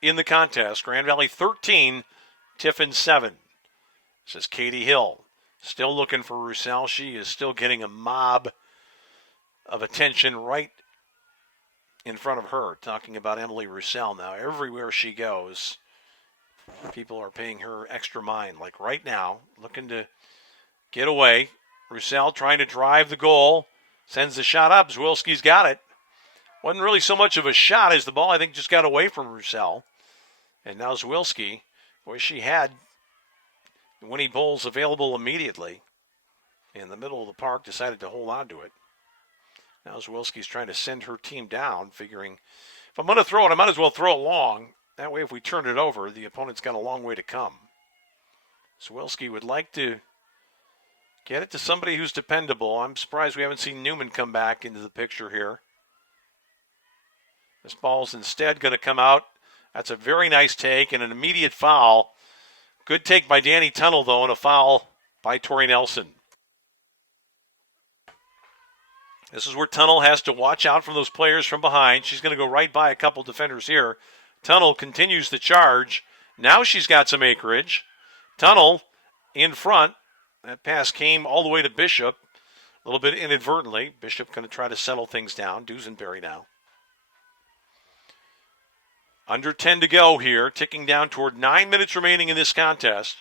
in the contest. Grand Valley 13, Tiffin 7. This is Katie Hill. Still looking for Roussel. She is still getting a mob of attention right in front of her. Talking about Emily Roussel now. Everywhere she goes, people are paying her extra mind. Like right now, looking to get away. Roussel trying to drive the goal. Sends the shot up. Zwilski's got it. Wasn't really so much of a shot as the ball, I think, just got away from Roussel. And now Zwilski, boy, she had Winnie Bowles available immediately in the middle of the park, decided to hold on to it. Now Zwilski's trying to send her team down, figuring if I'm going to throw it, I might as well throw it long. That way, if we turn it over, the opponent's got a long way to come. Zwilski would like to Get it to somebody who's dependable. I'm surprised we haven't seen Newman come back into the picture here. This ball's instead going to come out. That's a very nice take and an immediate foul. Good take by Danny Tunnel, though, and a foul by Tori Nelson. This is where Tunnel has to watch out for those players from behind. She's going to go right by a couple defenders here. Tunnel continues the charge. Now she's got some acreage. Tunnel in front. That pass came all the way to Bishop. A little bit inadvertently. Bishop going to try to settle things down. Dusenberry now. Under 10 to go here. Ticking down toward 9 minutes remaining in this contest.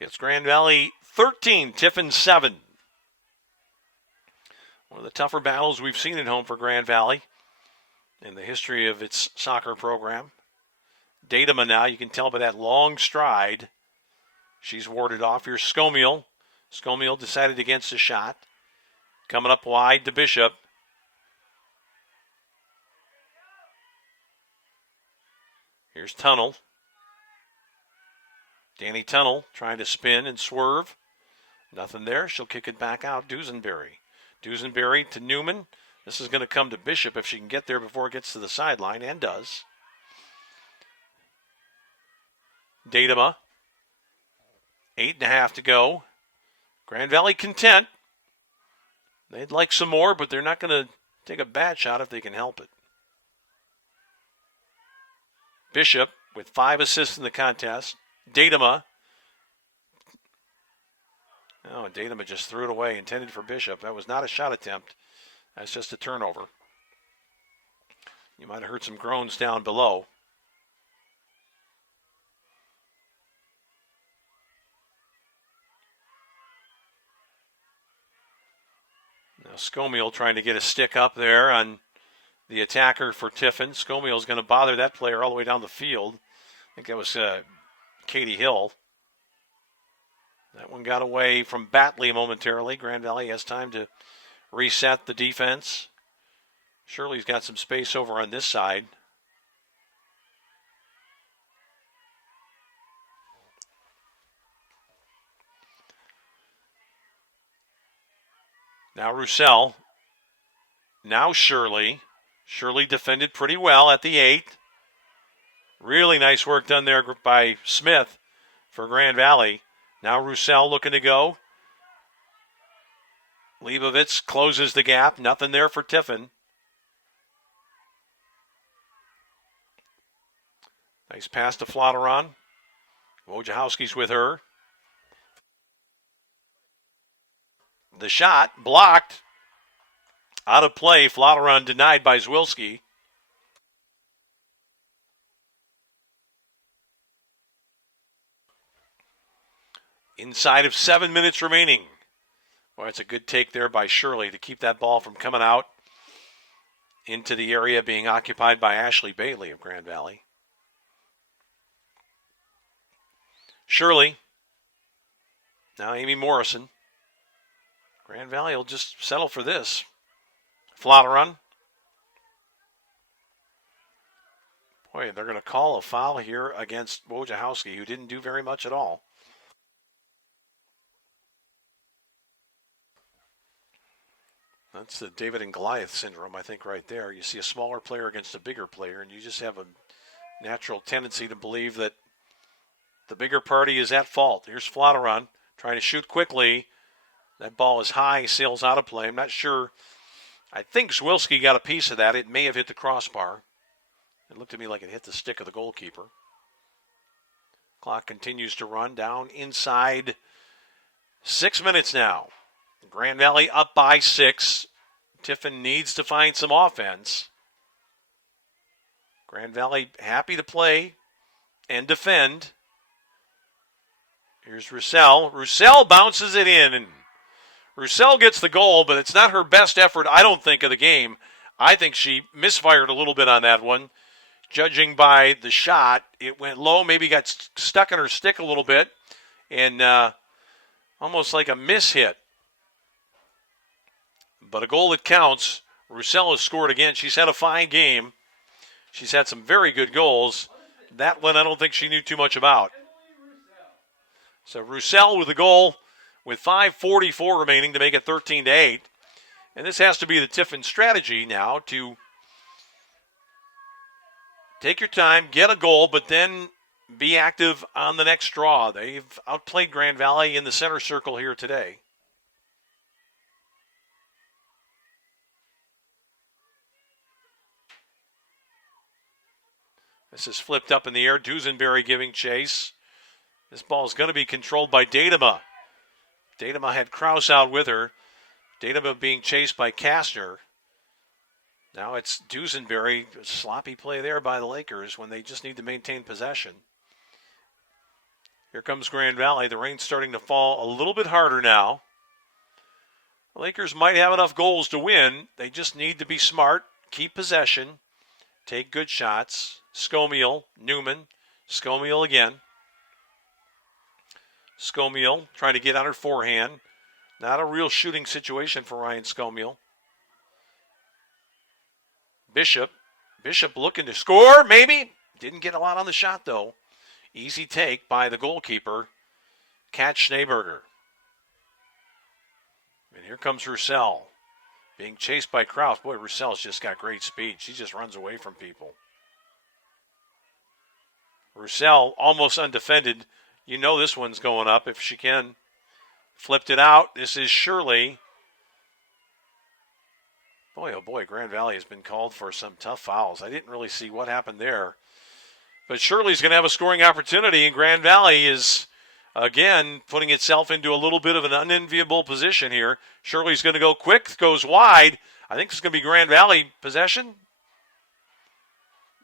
It's Grand Valley 13, Tiffin 7. One of the tougher battles we've seen at home for Grand Valley in the history of its soccer program. Datema now, you can tell by that long stride. She's warded off. Here's Scomiel. Scomiel decided against a shot. Coming up wide to Bishop. Here's Tunnel. Danny Tunnel trying to spin and swerve. Nothing there. She'll kick it back out. Dusenberry. Dusenberry to Newman. This is going to come to Bishop if she can get there before it gets to the sideline, and does. Datema. 8.5 to go. Grand Valley content. They'd like some more, but they're not going to take a bad shot if they can help it. Bishop with 5 assists in the contest. Datema. Oh, Datema just threw it away, intended for Bishop. That was not a shot attempt. That's just a turnover. You might have heard some groans down below. Now Scomiel trying to get a stick up there on the attacker for Tiffin. Scomiel's going to bother that player all the way down the field. I think that was Katie Hill. That one got away from Batley momentarily. Grand Valley has time to reset the defense. Shirley's got some space over on this side. Now Roussel. Now Shirley. Shirley defended pretty well at the 8. Really nice work done there by Smith for Grand Valley. Now Roussel looking to go. Leibovitz closes the gap. Nothing there for Tiffin. Nice pass to Flotteron. Wojciechowski's with her. The shot blocked. Out of play. Flotteron denied by Zwilski. Inside of 7 minutes remaining. Well, it's a good take there by Shirley to keep that ball from coming out into the area being occupied by Ashley Bailey of Grand Valley. Shirley. Now Amy Morrison. Grand Valley will just settle for this. Flotteron. Boy, they're going to call a foul here against Wojciechowski, who didn't do very much at all. That's the David and Goliath syndrome, I think, right there. You see a smaller player against a bigger player, and you just have a natural tendency to believe that the bigger party is at fault. Here's Flotteron trying to shoot quickly. That ball is high, sails out of play. I'm not sure. I think Zwilski got a piece of that. It may have hit the crossbar. It looked to me like it hit the stick of the goalkeeper. Clock continues to run down inside 6 minutes now. Grand Valley up by 6. Tiffin needs to find some offense. Grand Valley happy to play and defend. Here's Roussel. Roussel bounces it in. And Roussel gets the goal, but it's not her best effort, I don't think, of the game. I think she misfired a little bit on that one. Judging by the shot, it went low, maybe got stuck in her stick a little bit, and almost like a miss hit. But a goal that counts. Roussel has scored again. She's had a fine game. She's had some very good goals. That one I don't think she knew too much about. So Roussel with the goal. with 5:44 remaining to make it 13-8. And this has to be the Tiffin strategy now to take your time, get a goal, but then be active on the next draw. They've outplayed Grand Valley in the center circle here today. This is flipped up in the air. Dusenberry giving chase. This ball is going to be controlled by Datema. Datema had Kraus out with her. Datema being chased by Kastner. Now it's Dusenberry. Sloppy play there by the Lakers when they just need to maintain possession. Here comes Grand Valley. The rain's starting to fall a little bit harder now. The Lakers might have enough goals to win. They just need to be smart, keep possession, take good shots. Skomiel, Newman, Skomiel again. Skomiel trying to get on her forehand. Not a real shooting situation for Ryan Skomiel. Bishop looking to score, maybe. Didn't get a lot on the shot, though. Easy take by the goalkeeper, Kat Schneeberger. And here comes Roussel, being chased by Kraus. Boy, Roussel's just got great speed. She just runs away from people. Roussel almost undefended. You know this one's going up if she can. Flipped it out. This is Shirley. Boy, oh boy, Grand Valley has been called for some tough fouls. I didn't really see what happened there. But Shirley's going to have a scoring opportunity, and Grand Valley is, again, putting itself into a little bit of an unenviable position here. Shirley's going to go quick, goes wide. I think it's going to be Grand Valley possession.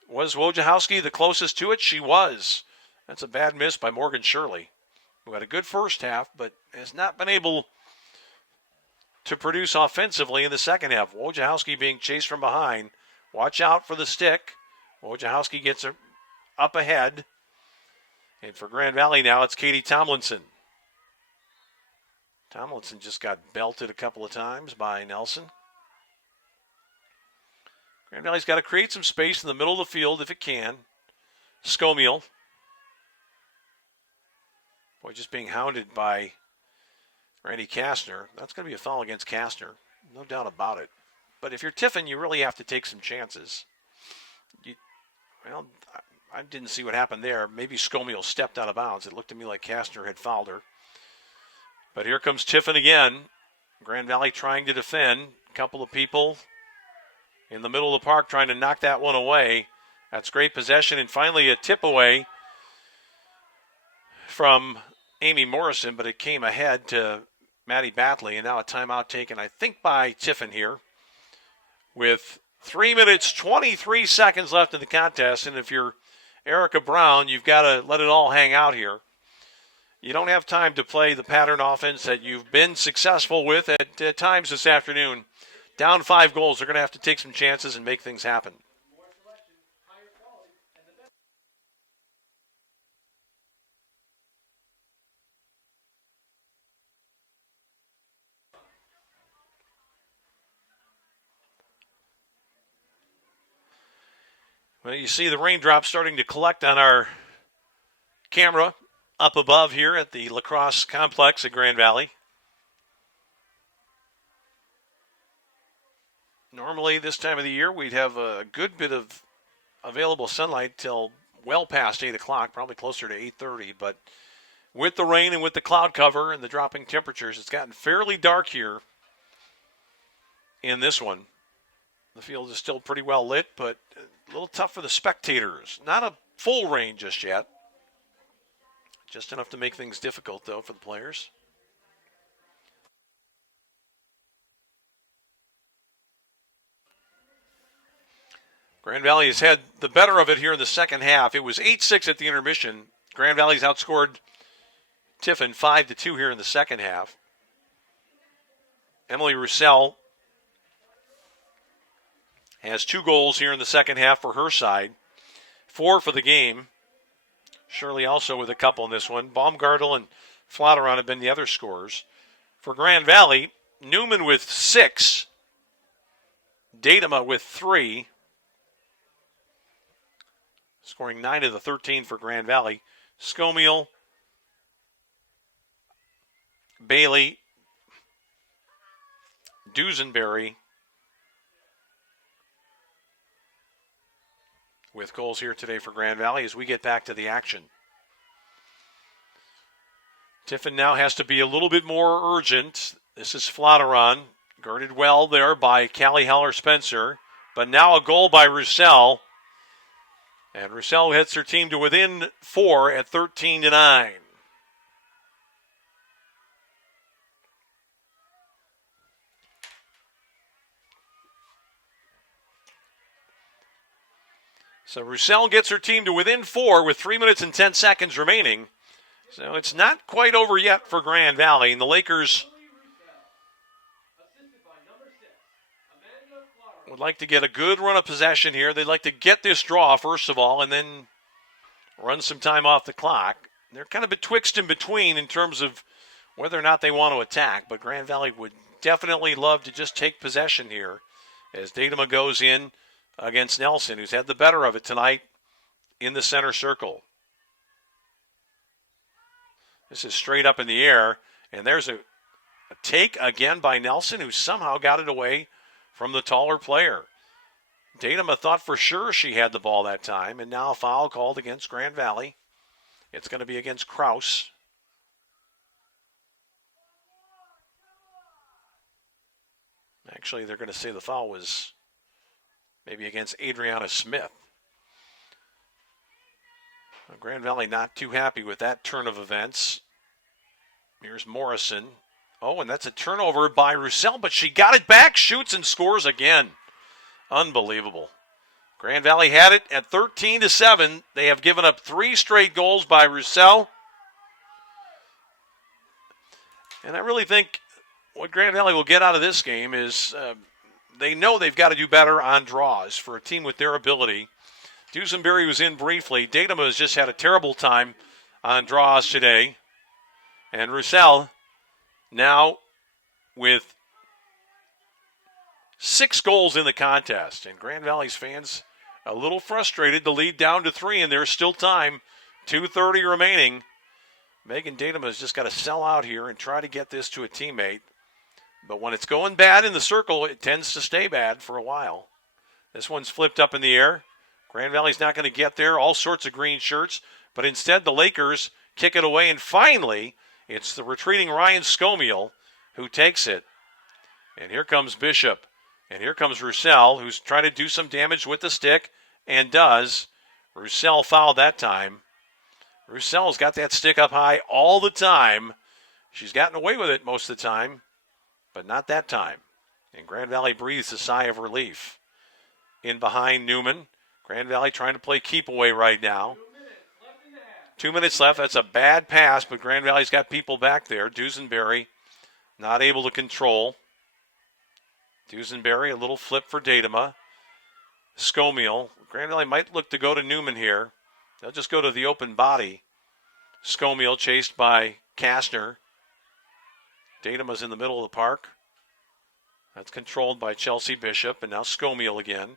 Was Wojciechowski the closest to it? She was. That's a bad miss by Morgan Shirley, who had a good first half, but has not been able to produce offensively in the second half. Wojciechowski being chased from behind. Watch out for the stick. Wojciechowski gets her up ahead. And for Grand Valley now, it's Katie Tomlinson. Tomlinson just got belted a couple of times by Nelson. Grand Valley's got to create some space in the middle of the field if it can. Skomiel. Boy, just being hounded by Randy Kastner. That's going to be a foul against Kastner. No doubt about it. But if you're Tiffin, you really have to take some chances. I didn't see what happened there. Maybe Skomiel stepped out of bounds. It looked to me like Kastner had fouled her. But here comes Tiffin again. Grand Valley trying to defend. A couple of people in the middle of the park trying to knock that one away. That's great possession. And finally a tip away from Amy Morrison, but it came ahead to Maddie Batley. And now a timeout taken, I think, by Tiffin here with 3 minutes, 23 seconds left in the contest. And if you're Erica Brown, you've got to let it all hang out here. You don't have time to play the pattern offense that you've been successful with at times this afternoon. Down 5 goals, they're going to have to take some chances and make things happen. Well, you see the raindrops starting to collect on our camera up above here at the Lacrosse complex at Grand Valley. Normally this time of the year we'd have a good bit of available sunlight till well past 8 o'clock, probably closer to 8:30. But with the rain and with the cloud cover and the dropping temperatures, it's gotten fairly dark here in this one. The field is still pretty well lit, but a little tough for the spectators. Not a full rain just yet. Just enough to make things difficult, though, for the players. Grand Valley has had the better of it here in the second half. It was 8-6 at the intermission. Grand Valley's outscored Tiffin 5-2 here in the second half. Emily Roussel has 2 goals here in the second half for her side. 4 for the game. Shirley also with a couple in this one. Baumgartel and Flatteron have been the other scorers. For Grand Valley, Newman with 6. Datema with 3. Scoring 9 of the 13 for Grand Valley. Skomiel Bailey, Dusenberry with goals here today for Grand Valley as we get back to the action. Tiffin now has to be a little bit more urgent. This is Flatteron, guarded well there by Callie Heller-Spencer, but now a goal by Roussel. And Roussel hits her team to within 4 at 13-9. So Roussel gets her team to within 4 with 3 minutes and 10 seconds remaining. So it's not quite over yet for Grand Valley. And the Lakers would like to get a good run of possession here. They'd like to get this draw, first of all, and then run some time off the clock. They're kind of betwixt and between in terms of whether or not they want to attack. But Grand Valley would definitely love to just take possession here as Datema goes in against Nelson, who's had the better of it tonight in the center circle. This is straight up in the air, and there's a take again by Nelson, who somehow got it away from the taller player. Datema thought for sure she had the ball that time, and now a foul called against Grand Valley. It's going to be against Kraus. Actually, they're going to say the foul was maybe against Adriana Smith. Grand Valley not too happy with that turn of events. Here's Morrison. Oh, and that's a turnover by Roussel, but she got it back, shoots and scores again. Unbelievable. Grand Valley had it at 13-7. They have given up 3 straight goals by Roussel. And I really think what Grand Valley will get out of this game is they know they've got to do better on draws for a team with their ability. Dusenberry was in briefly. Datema has just had a terrible time on draws today. And Roussel now with 6 goals in the contest. And Grand Valley's fans a little frustrated. The lead down to 3, and there's still time. 2:30 remaining. Megan Datema has just got to sell out here and try to get this to a teammate. But when it's going bad in the circle, it tends to stay bad for a while. This one's flipped up in the air. Grand Valley's not going to get there. All sorts of green shirts. But instead, the Lakers kick it away. And finally, it's the retreating Ryan Scomiel who takes it. And here comes Bishop. And here comes Roussel, who's trying to do some damage with the stick, and does. Roussel fouled that time. Roussel's got that stick up high all the time. She's gotten away with it most of the time, but not that time. And Grand Valley breathes a sigh of relief. In behind Newman. Grand Valley trying to play keep away right now. 2 minutes left. That's a bad pass, but Grand Valley's got people back there. Dusenberry not able to control. Dusenberry, a little flip for Datema. Scomiel. Grand Valley might look to go to Newman here. They'll just go to the open body. Scomiel chased by Kastner. Datema's in the middle of the park. That's controlled by Chelsea Bishop, and now Scomiel again.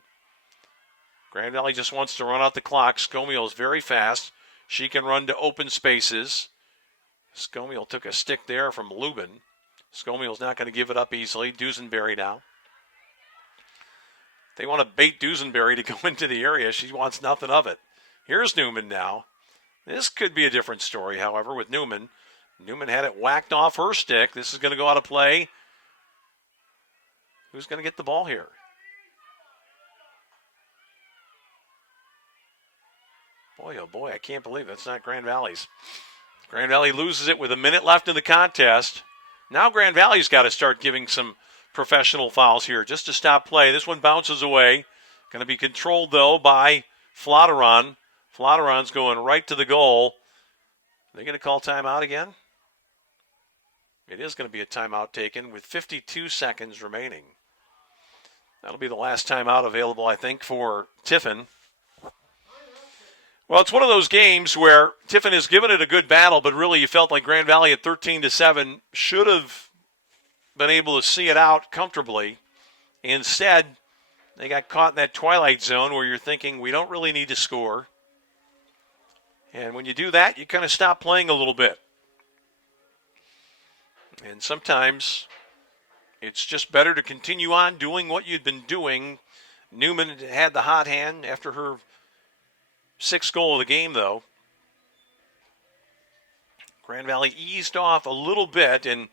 Grand Valley just wants to run out the clock. Scomiel is very fast. She can run to open spaces. Scomiel took a stick there from Lubin. Scomiel's not going to give it up easily. Dusenberry now. They want to bait Dusenberry to go into the area. She wants nothing of it. Here's Newman now. This could be a different story, however, with Newman. Newman had it whacked off her stick. This is going to go out of play. Who's going to get the ball here? Boy, oh boy, I can't believe that's not Grand Valley's. Grand Valley loses it with a minute left in the contest. Now Grand Valley's got to start giving some professional fouls here just to stop play. This one bounces away. Going to be controlled, though, by Flatteron. Flatteron's going right to the goal. Are they going to call timeout again? It is going to be a timeout taken with 52 seconds remaining. That'll be the last timeout available, I think, for Tiffin. Well, it's one of those games where Tiffin has given it a good battle, but really you felt like Grand Valley at 13-7 should have been able to see it out comfortably. Instead, they got caught in that twilight zone where you're thinking, we don't really need to score. And when you do that, you kind of stop playing a little bit. And sometimes it's just better to continue on doing what you'd been doing. Newman had the hot hand after her sixth goal of the game, though. Grand Valley eased off a little bit, and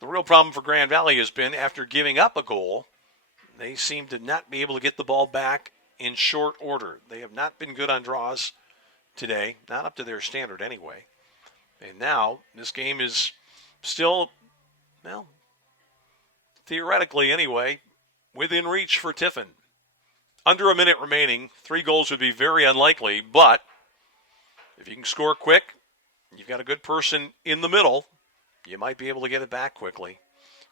the real problem for Grand Valley has been after giving up a goal, they seem to not be able to get the ball back in short order. They have not been good on draws today, not up to their standard anyway. And now this game is still, well, theoretically anyway, within reach for Tiffin. Under a minute remaining, 3 goals would be very unlikely, but if you can score quick, you've got a good person in the middle, you might be able to get it back quickly.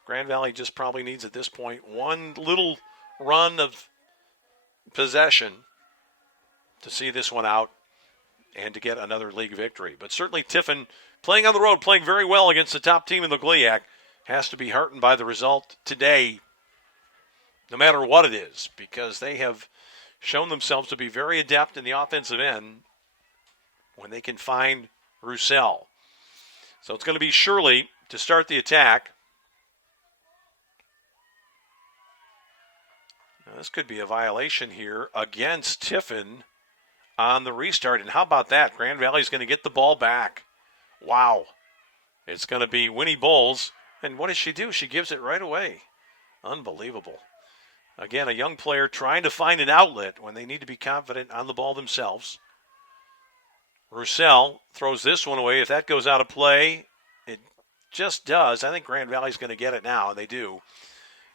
Grand Valley just probably needs at this point one little run of possession to see this one out and to get another league victory. But certainly Tiffin, playing on the road, playing very well against the top team in the GLIAC, has to be heartened by the result today, no matter what it is, because they have shown themselves to be very adept in the offensive end when they can find Roussel. So it's going to be Shirley to start the attack. Now, this could be a violation here against Tiffin on the restart. And how about that? Grand Valley's going to get the ball back. Wow. It's going to be Winnie Bowles. And what does she do? She gives it right away. Unbelievable. Again, a young player trying to find an outlet when they need to be confident on the ball themselves. Roussel throws this one away. If that goes out of play, it just does. I think Grand Valley's going to get it now, and they do.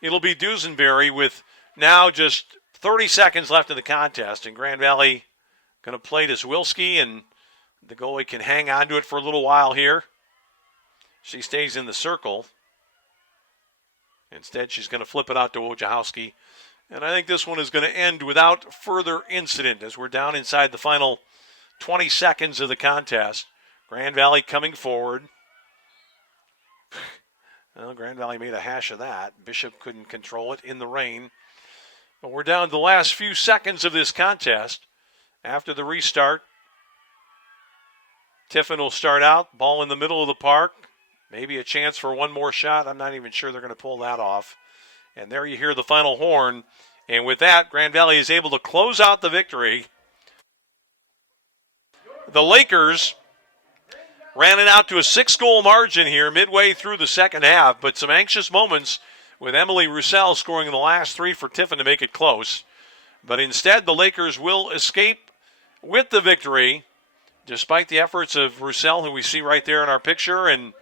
It'll be Duesenberry with now just 30 seconds left in the contest, and Grand Valley going to play to Zwilski, and the goalie can hang on to it for a little while here. She stays in the circle. Instead, she's going to flip it out to Wojciechowski. And I think this one is going to end without further incident as we're down inside the final 20 seconds of the contest. Grand Valley coming forward. Well, Grand Valley made a hash of that. Bishop couldn't control it in the rain. But we're down to the last few seconds of this contest. After the restart, Tiffin will start out. Ball in the middle of the park. Maybe a chance for one more shot. I'm not even sure they're going to pull that off. And there you hear the final horn. And with that, Grand Valley is able to close out the victory. The Lakers ran it out to a 6-goal margin here midway through the second half, but some anxious moments with Emily Roussel scoring in the last 3 for Tiffin to make it close. But instead, the Lakers will escape with the victory, despite the efforts of Roussel, who we see right there in our picture, and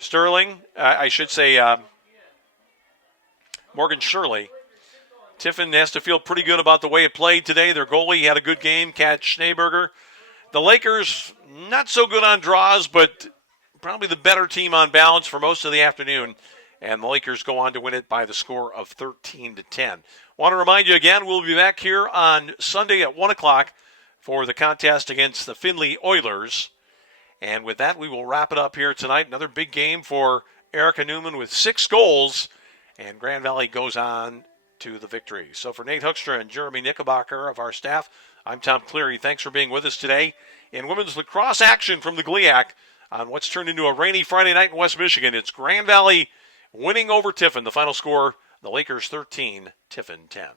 Sterling, Morgan Shirley. Tiffin has to feel pretty good about the way it played today. Their goalie had a good game, Kat Schneeberger. The Lakers, not so good on draws, but probably the better team on balance for most of the afternoon. And the Lakers go on to win it by the score of 13-10. Want to remind you again, we'll be back here on Sunday at 1 o'clock for the contest against the Findlay Oilers. And with that, we will wrap it up here tonight. Another big game for Erica Newman with 6 goals. And Grand Valley goes on to the victory. So for Nate Hoekstra and Jeremy Knickerbocker of our staff, I'm Tom Cleary. Thanks for being with us today in women's lacrosse action from the GLIAC on what's turned into a rainy Friday night in West Michigan. It's Grand Valley winning over Tiffin. The final score, the Lakers 13, Tiffin 10.